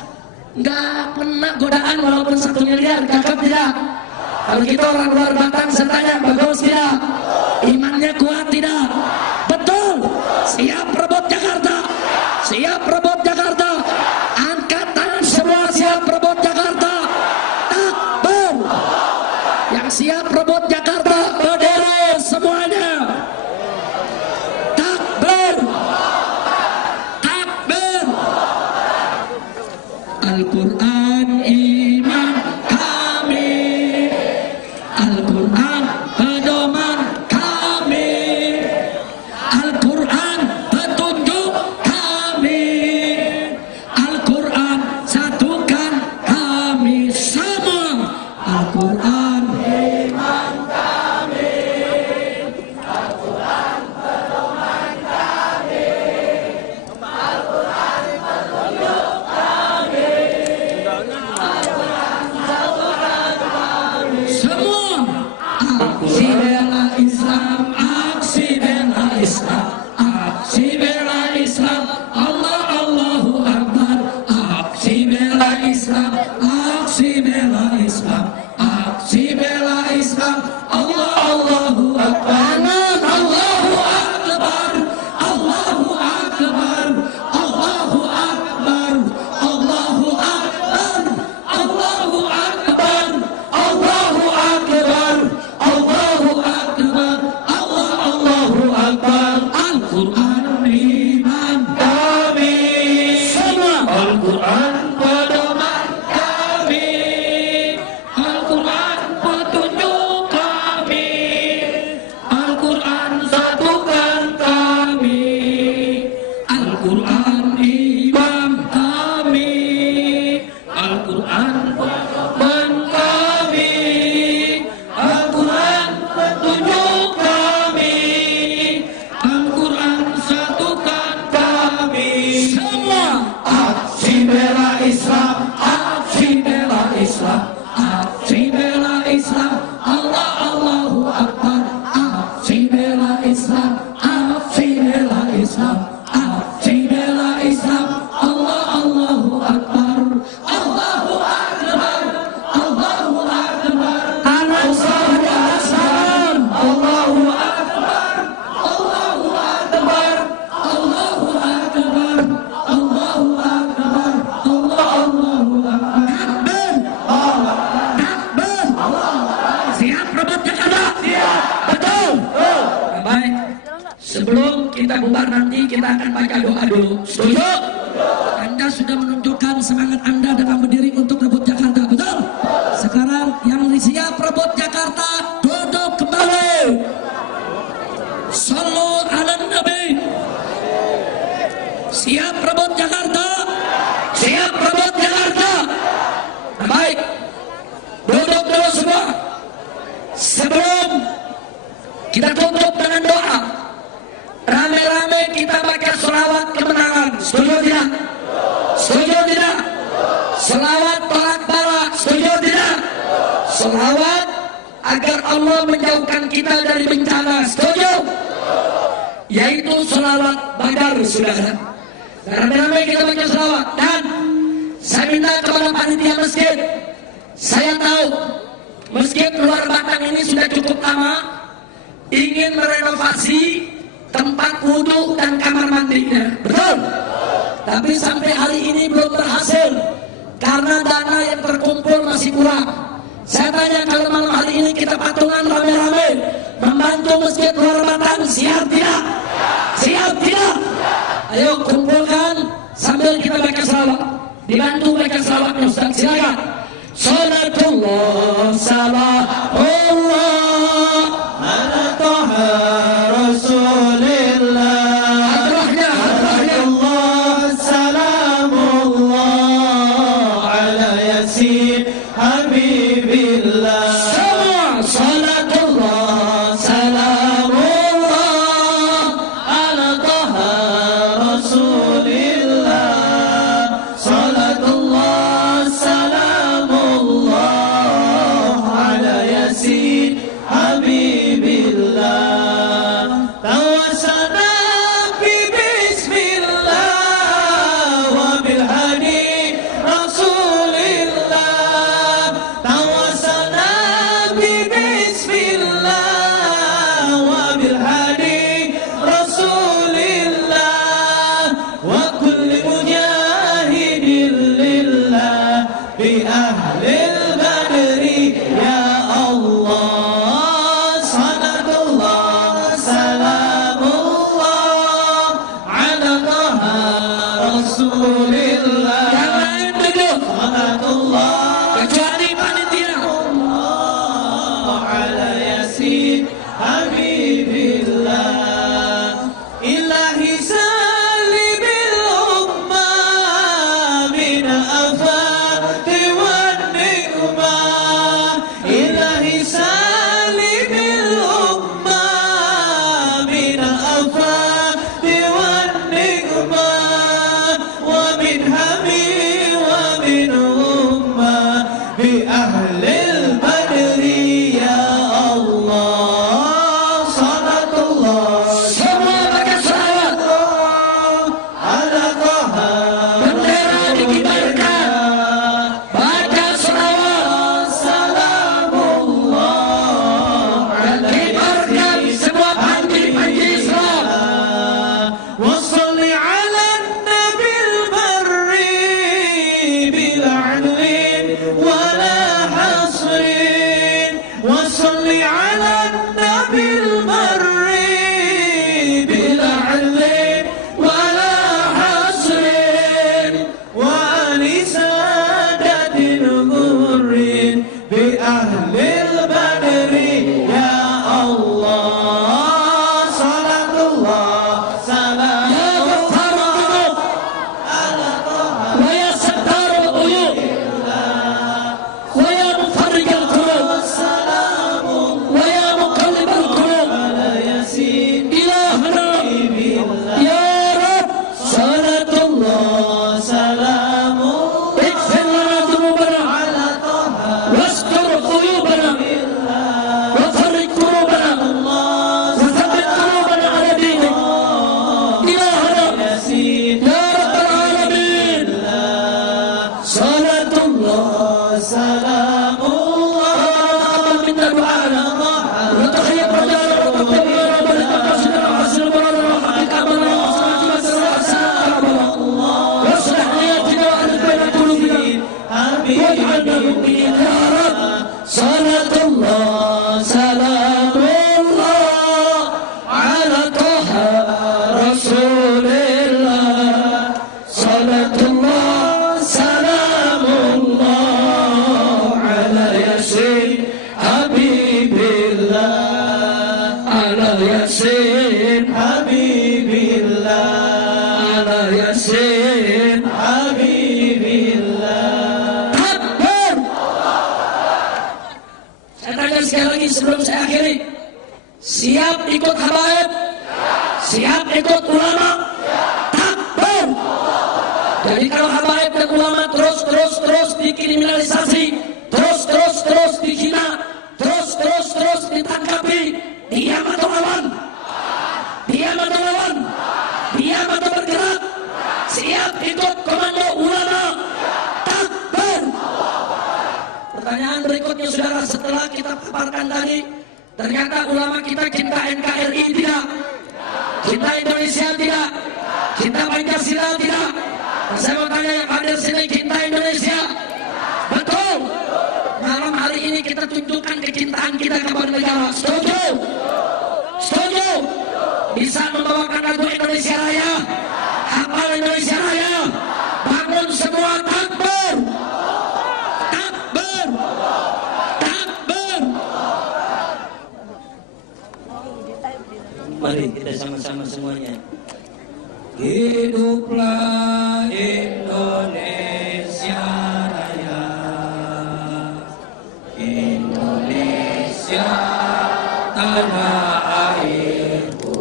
Nggak pernah godaan walaupun 1 miliar. Cakep tidak? Kalau kita orang luar Batang saya tanya, bagus tidak? Imannya kuat tidak? Betul. Siap rebut Jakarta. Siap rebut Jakarta. Angkat tangan semua, siap rebut Jakarta. Takbir. Yang siap rebut Jakarta berdiri semuanya. Al-Quran iman kami, Al-Quran pedoman kami, Al-Quran petunjuk kami, Al-Quran satukan kami semua. Al-Quran iman kami, Al-Quran pedoman kami, Al-Quran petunjuk kami. Semua aksi bela Islam, aksi bela Islam, aksi bela Islam, Allah Allahu Akbar, aksi bela Islam, aksi bela Islam, aksi bela Islam, Allah Allahu Akbar, Allahu Akbar, Allahu Akbar, Allahu Akbar, Allahu Akbar, Allahu Akbar, Allahu Akbar, Allahu Akbar, Allahu Akbar. Al-Quran iman kami semua, Al-Quran pedoman kami, Al-Quran petunjuk kami, Al-Quran satukan kami, Al-Quran imam kami, Al-Quran pedoman kami, Al-Quran petunjuk kami, Al-Quran satukan kami semua. Aksi bela Islam, aksi bela Islam, aksi bela Islam, Allah Allahu Akbar, aksi bela Islam, aksi bela Islam, aksi bela Islam, Allah Allahu Akbar, Allahu Akbar, Allahu Akbar, Allahu Akbar, Allahu Akbar, Allahu Akbar, Allahu Akbar, Allahu Akbar, Allahu Akbar. Takbir. Siap rebut Jakarta? Siap. Betul. Baik. Sebelum kita bubar nanti kita akan baca doa dulu. Setuju? Anda sudah menunjukkan semangat Anda dengan berdiri untuk rebut Jakarta. Betul? Sekarang yang siap rebut Jakarta duduk kembali. Sallu ala Nabi. Siap rebut Jakarta? Siap rebut Jakarta? Baik, duduk dulu semua. Sebelum kita tutup dengan doa, rame-rame kita baca selawat kemenangan. Setuju tidak? Setuju tidak? Selawat tolak bala. Setuju tidak? Selawat agar Allah menjauhkan kita dari bencana. Setuju? Yaitu selawat Badar, saudara. Rame-rame kita baca selawat. Dan saya minta kepada panitia masjid, saya tahu masjid luar Batang ini sudah cukup lama, ingin merenovasi tempat wudhu dan kamar mandinya, betul? Tapi sampai hari ini belum berhasil karena dana yang terkumpul masih kurang. Saya tanya, kalau malam hari ini kita patungan rame-rame membantu masjid luar Batang, siap tidak? Siap tidak? Ayo kumpulkan sambil kita baca selawat. Dibantu baca selawatnya, Ustaz. Silakan. Salatullah salamullah ala Taha Rasulillah. Hadrahnya. Salamullah ala Yasin Habibillah. Semua salatullah salamullah ala Taha Rasulillah. Salatullah salamullah ala Yasin Habibillah. Tawassalna bi bismillah wa bil hadi Rasulillah. Tawassalna bi bismillah wa bil hadi Rasulillah. Wa kulli mujahidin lillah bi ahlil badri ya Allah. Salatullah salamullah ala Taha Rasulillah. Yang lain duduk, Salatullah kecuali panitia. ala Yasin Habibillah. Ilahi salibil ummah min afati wan nikmah. Ilahi salibil ummah min afati wan nikmah. Wa min hami wa min ummah bi ahlil badri ya Allah. Salatullah Semua baca selawat. ala Taha Bendera dikibarkan. Baca selawat. Salamullah ala Kibarkan semua panji-panji Islam. Wassalli ala nabil barri bila adlin wala hasrin. Wassalli ala nabil barri bila adlin wala hasrin. Wa ali sadatin ghurrin bi ahlil badri ya Allah. Salatullah Ya Ghaffar al-Dhunub, wa ya Sattar al-Uyub, wa ya Mufarrij al-Qulub, wa ya Muqallib al-Qulub. إلهنا يا رب صلاتullah اغفر لنا ذنوبنا واستر عيوبنا وفرج كروبنا وثبت قلوبنا على دينك. إلهنا يا رب العالمين صلاتullah تقبل منا دعاءنا وتحية رجاءنا وتقبل ربنا مقاصدنا وحسن مرادنا وحقق أملنا وأصلح جبتنا وأحسن أعمالنا واصلح نياتنا وألف بين قلوبنا واجعلنا مؤمنين يا رب. صلاتullah salamullah ala Taha Rasulillah. Salatullah salamullah ala Yasin Habibillah. Ala Yasin Habibillah. ala Yasin Siap ikut habaib? Siap ikut ulama? Takbir. Jadi kalau habaib dan ulama terus dikriminalisasi, terus dihina, terus ditangkapi, diam atau lawan? Diam atau lawan? Diam atau bergerak? Siap ikut komando ulama? Takbir. Pertanyaan berikutnya saudara, setelah kita paparkan tadi, ternyata ulama kita cinta NKRI tidak, cinta Indonesia tidak, cinta Pancasila tidak. Saya mau tanya yang hadir sini, cinta Indonesia? Betul. Malam hari ini kita tunjukkan kecintaan kita kepada negara. Setuju? Setuju? Bisa membawakan lagu Indonesia Raya, hafal Indonesia Raya, bangun semua takbir. Takbir. Takbir. Mari kita sama-sama semuanya. Hiduplah Indonesia Raya, Indonesia tanah airku,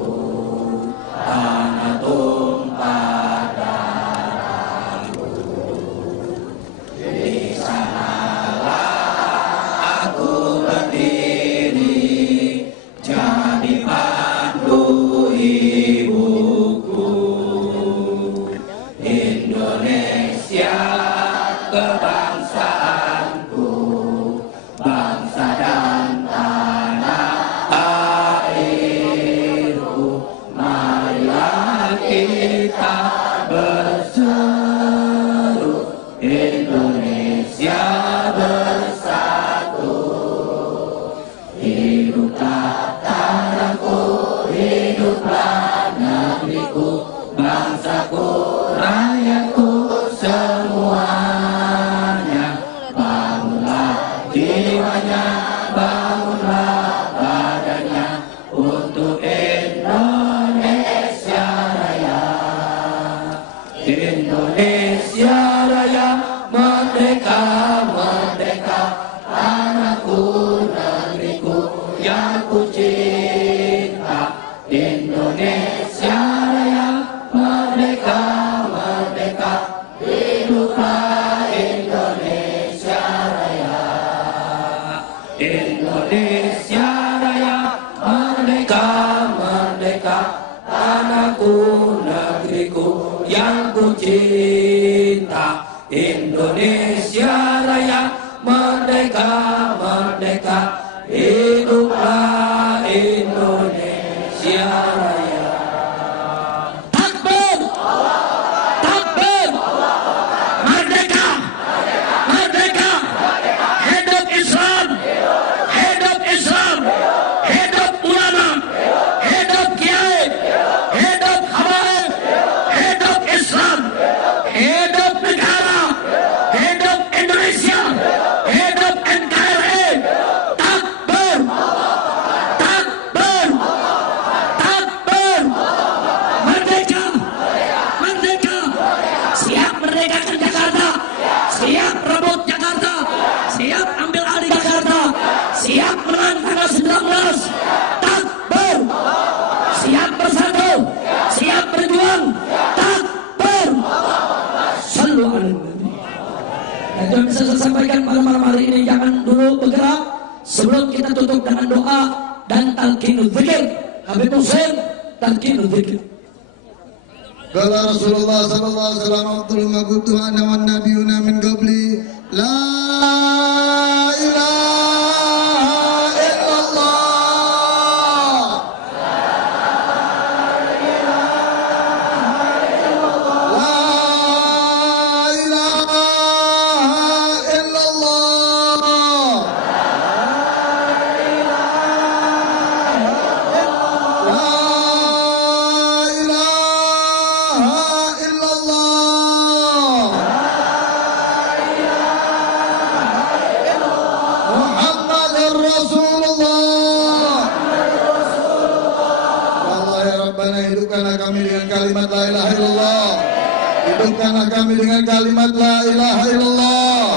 tanah tumpah darahku. Di sanalah aku berdiri, jadi pandu ibuku. Indonesia kebangsaanku, bangsa dan tanah airku. Marilah kita berseru, Indonesia bersatu. Hiduplah tanahku, hiduplah negeriku, bangsaku, rakyatku semuanya. Bangunlah jiwanya, bangunlah badannya untuk Indonesia Raya. Indonesia Raya, merdeka, merdeka, tanahku, negeriku yang ku cinta. Indonesia Raya, merdeka, merdeka, hiduplah Indonesia Raya. Indonesia Raya, merdeka, merdeka, tanahku, negeriku yang ku cinta. Indonesia Raya, merdeka, merdeka, hiduplah Indonesia Raya. Takbir! Takbir! Merdeka! Merdeka! Hidup Islam! Hidup Islam! Hidup ulama! Hidup kiai! Hidup habaib! Hidup Islam! Hidup negara! Hidup Indonesia! Hidup NKRI! Takbir! Takbir! Takbir! Merdeka! Merdeka! Siap merdekakan Jakarta! Siap rebut Jakarta! Siap ambil alih Jakarta! Siap menang tanggal 19! Takbir! Siap bersatu! Siap berjuang! Takbir! Sallu ala Nabi. Dan yang bisa saya sampaikan pada malam hari ini, jangan dulu bergerak sebelum kita tutup dengan doa dan talqinul dzikir. Habib Hussein, talqinul dzikir. Qala Rasulullah sallallahu alaihi wasallam, "Abdul maghdubi ana wan nabiyuna min qabli, la ilaha illallah." La ilaha illallah. La ilaha illallah. Muhammadur Rasulullah. Allah ya Rabbana, hidupkanlah kami dengan kalimat la ilaha illallah. Hidupkanlah kami dengan kalimat la ilaha illallah.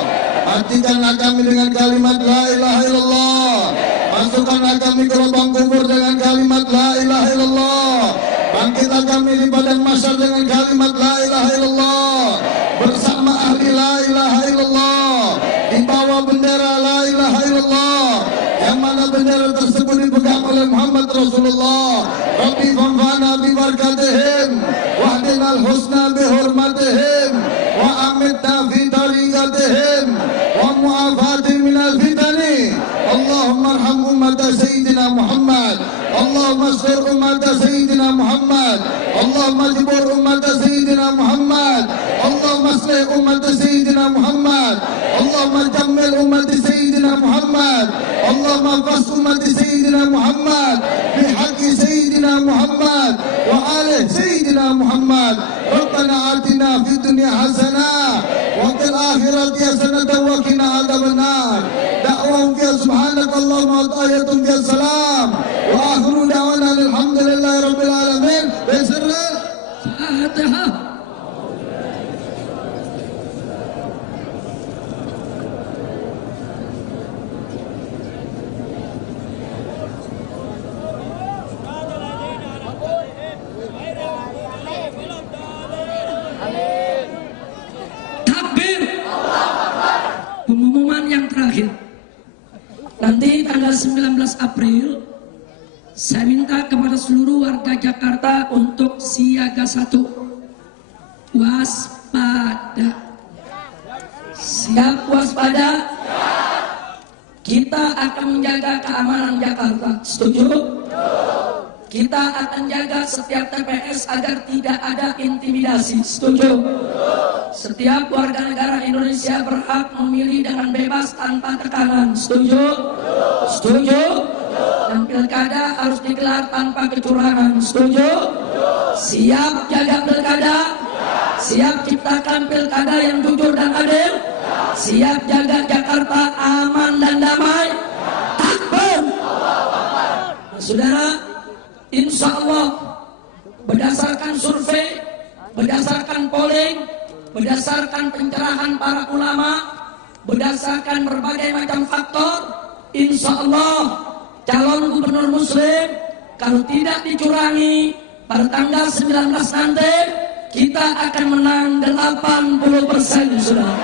Matikanlah kami dengan kalimat la ilaha illallah. Masukkanlah kami ke lubang kubur dengan kalimat bangkitlah kami di padang mahsyar dengan kalimat la ilaha illallah, bersama ahli la ilaha illallah, di bawah bendera la ilaha illallah, yang mana bendera tersebut dipegang oleh Muhammad Rasulullah. Rabbi fanfa'na bi barakatihim wahdinal husna bi hurmatihim wa amitna fi tariqatihim wa mu'afati minal fitani. Allahumma arham ummata sayyidina Muhammad, Allahumma asghfir ummata sayyidina Muhammad, Allahumma jibur ummata sayyidina Muhammad, Allahumma aslih ummata sayyidina Muhammad, Allahumma jammil ummata sayyidina Muhammad, Allahumma fas ummata sayyidina Muhammad bihaqqi sayyidina Muhammad wa alih sayyidina Muhammad. Rabbana atina fid dunya hasanah wa fil akhirati hasanah wa qina adzabannar. Da'wahum fiha subhanakallahumma wa tahiyyatuhum fiha salam wa akhiru da'wana alhamdulillahi rabbil alamin. Bismillah. Fatihah. Takbir. Pengumuman yang terakhir. Nanti tanggal 19 April saya minta kepada seluruh warga Jakarta untuk siaga 1, waspada. Siap waspada? Kita akan menjaga keamanan Jakarta. Setuju? Kita akan jaga setiap TPS agar tidak ada intimidasi. Setuju? Setiap warga negara Indonesia berhak memilih dengan bebas tanpa tekanan. Setuju? Setuju? Dan pilkada harus digelar tanpa kecurangan. Setuju? Siap jaga pilkada? Siap ciptakan pilkada yang jujur dan adil? Siap jaga Jakarta aman dan damai? Takbir! Saudara, insya Allah berdasarkan survei, berdasarkan polling, berdasarkan pencerahan para ulama, berdasarkan berbagai macam faktor, insya Allah calon gubernur muslim kalau tidak dicurangi pada tanggal 19 nanti kita akan menang 80%, saudara.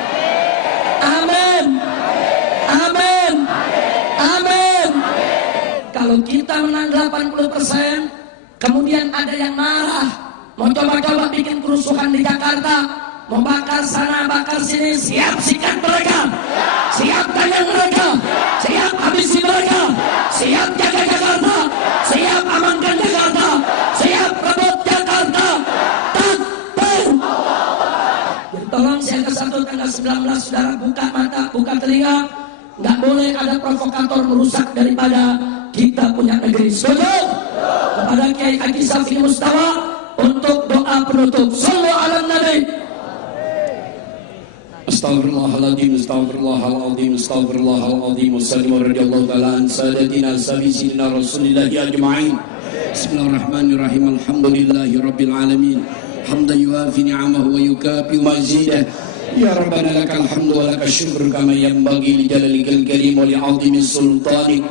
Amin. Amin. Amin. Kalau kita menang 80%, kemudian ada yang marah, mau coba-coba bikin kerusuhan di Jakarta, membakar sana, bakar sini, siap sikat mereka, siap tanya mereka, siap habisi mereka, siap jaga Jakarta, siap amankan Jakarta, siap rebut Jakarta. Takbir! Jadi tolong siaga 1 tanggal 19, saudara buka mata, buka telinga, nggak boleh ada provokator merusak daripada kita punya negeri. Setuju? Kepada Kiai Haji Safi Mustawa untuk doa penutup. Shallu ala Nabi. Astaghfirullahaladzim, astaghfirullahaladzim, astaghfirullahaladzim. Wassalamu radhiyallahu ta'ala an sadatina sayyidina Rasulillah ajma'in. Bismillahirrahmanirrahim. Alhamdulillahi rabbil alamin. Hamdan yuafi ni'amahu wa yukafi mazidah. Ya Rabbana lakal hamdu wa lakal syukru kama yanbaghi li jalalikal karim wa li 'azimi sultanik.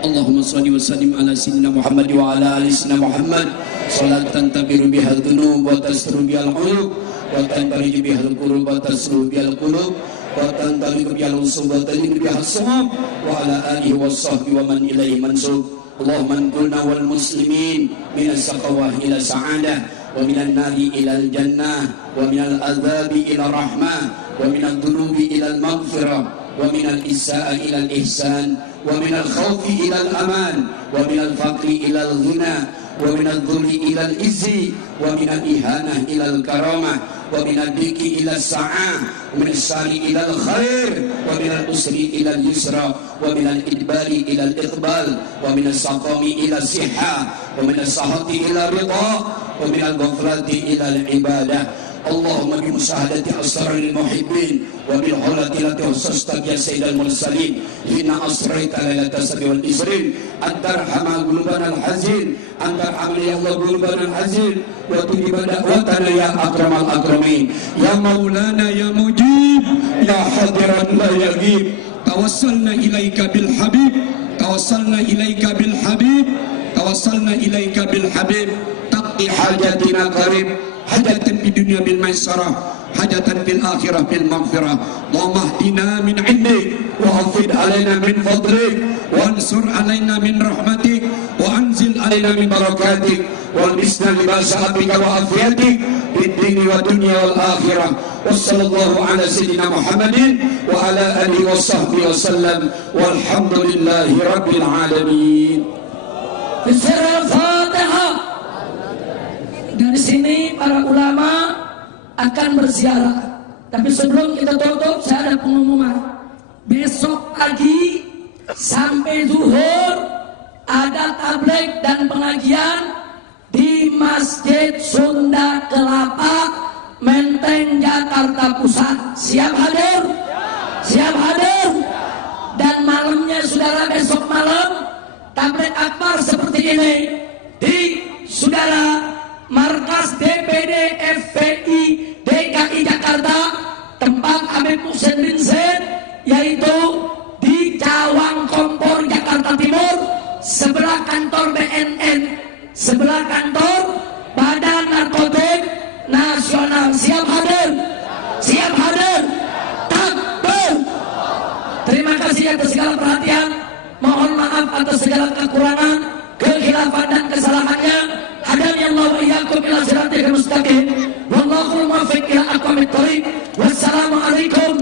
Allahumma salli wa sallim ala sayyidina Muhammad wa ala ali sayyidina Muhammad salatan tabiru biha dzunub wa tasru biha al-'uyub wa tanfariju biha al-qulub wa tasru biha al-qulub wa tantaliqu biha al-usub wa taliqu biha as-sumum wa ala alihi wa sahbihi wa man ilaihi mansub. Allahumma anqilna wal muslimin min as-saqawah ila sa'adah wa min an-nari ila al-jannah wa min al-'adzabi ila rahmah wa min ad-dhunubi ila al-maghfirah wa min al-isaa'a ila al-ihsan wa min al-khawfi ila al-aman wa min al-faqri ila al-ghina wa min al-dhulli ila al-izzi wa min al-ihanah ila al-karamah wa min al-dhiki ila al-sa'ah wa min al-sari ila al-khair wa min al-usri ila al-yusra wa min al-idbari ila al-iqbal wa min al-saqami ila al-sihha wa min al-sahati ila al-ridha wa min al-ghafrati ila al-ibadah. Allahumma bi musyahadati asraril muhibbin wa bil hulati lati husasta ya sayyidal mursalin hina asraita lailata sabi wal isrin antarhama qulubana al hazin antarhama ya Allah qulubana al hazin wa tujiba da'watana ya akramal akramin ya maulana ya mujib ya hadiran la yaghib tawassalna ilaika bil habib tawassalna ilaika bil habib tawassalna ilaika bil habib. حاجاتنا قريب حاجة في الدنيا بالميسرة حاجة في الآخرة بالمغفرة اللهم اهدنا من عندك وأفض علينا من فضلك وانصر علينا من رحمتك وأنزل علينا من بركاتك والبسنا لباس عفوك وعافيتك في الدين والدنيا والآخرة وصلى الله على سيدنا محمد وعلى آله وصحبه وسلم والحمد لله رب العالمين. Al-Fatihah. Dari sini para ulama akan berziarah. Tapi sebelum kita tutup, saya ada pengumuman. Besok pagi sampai zuhur ada tabligh dan pengajian di Masjid Sunda Kelapa, Menteng, Jakarta Pusat. Siap hadir? Siap hadir? Dan malamnya saudara, besok malam tabligh akbar seperti ini di saudara Markas DPD FPI DKI Jakarta, tempat Habib Muhsin bin Zaid, yaitu di Cawang Kompor, Jakarta Timur, sebelah kantor BNN, sebelah kantor Badan Narkotik Nasional. Siap hadir? Siap hadir? Takbir! Terima kasih atas segala perhatian. Mohon maaf atas segala kekurangan, kekhilafan dan kesalahannya. Hadani Allah wa iyyakum ila siratal mustaqim. Wallahul muwaffiq ila aqwamit thoriq. Wassalamu alaikum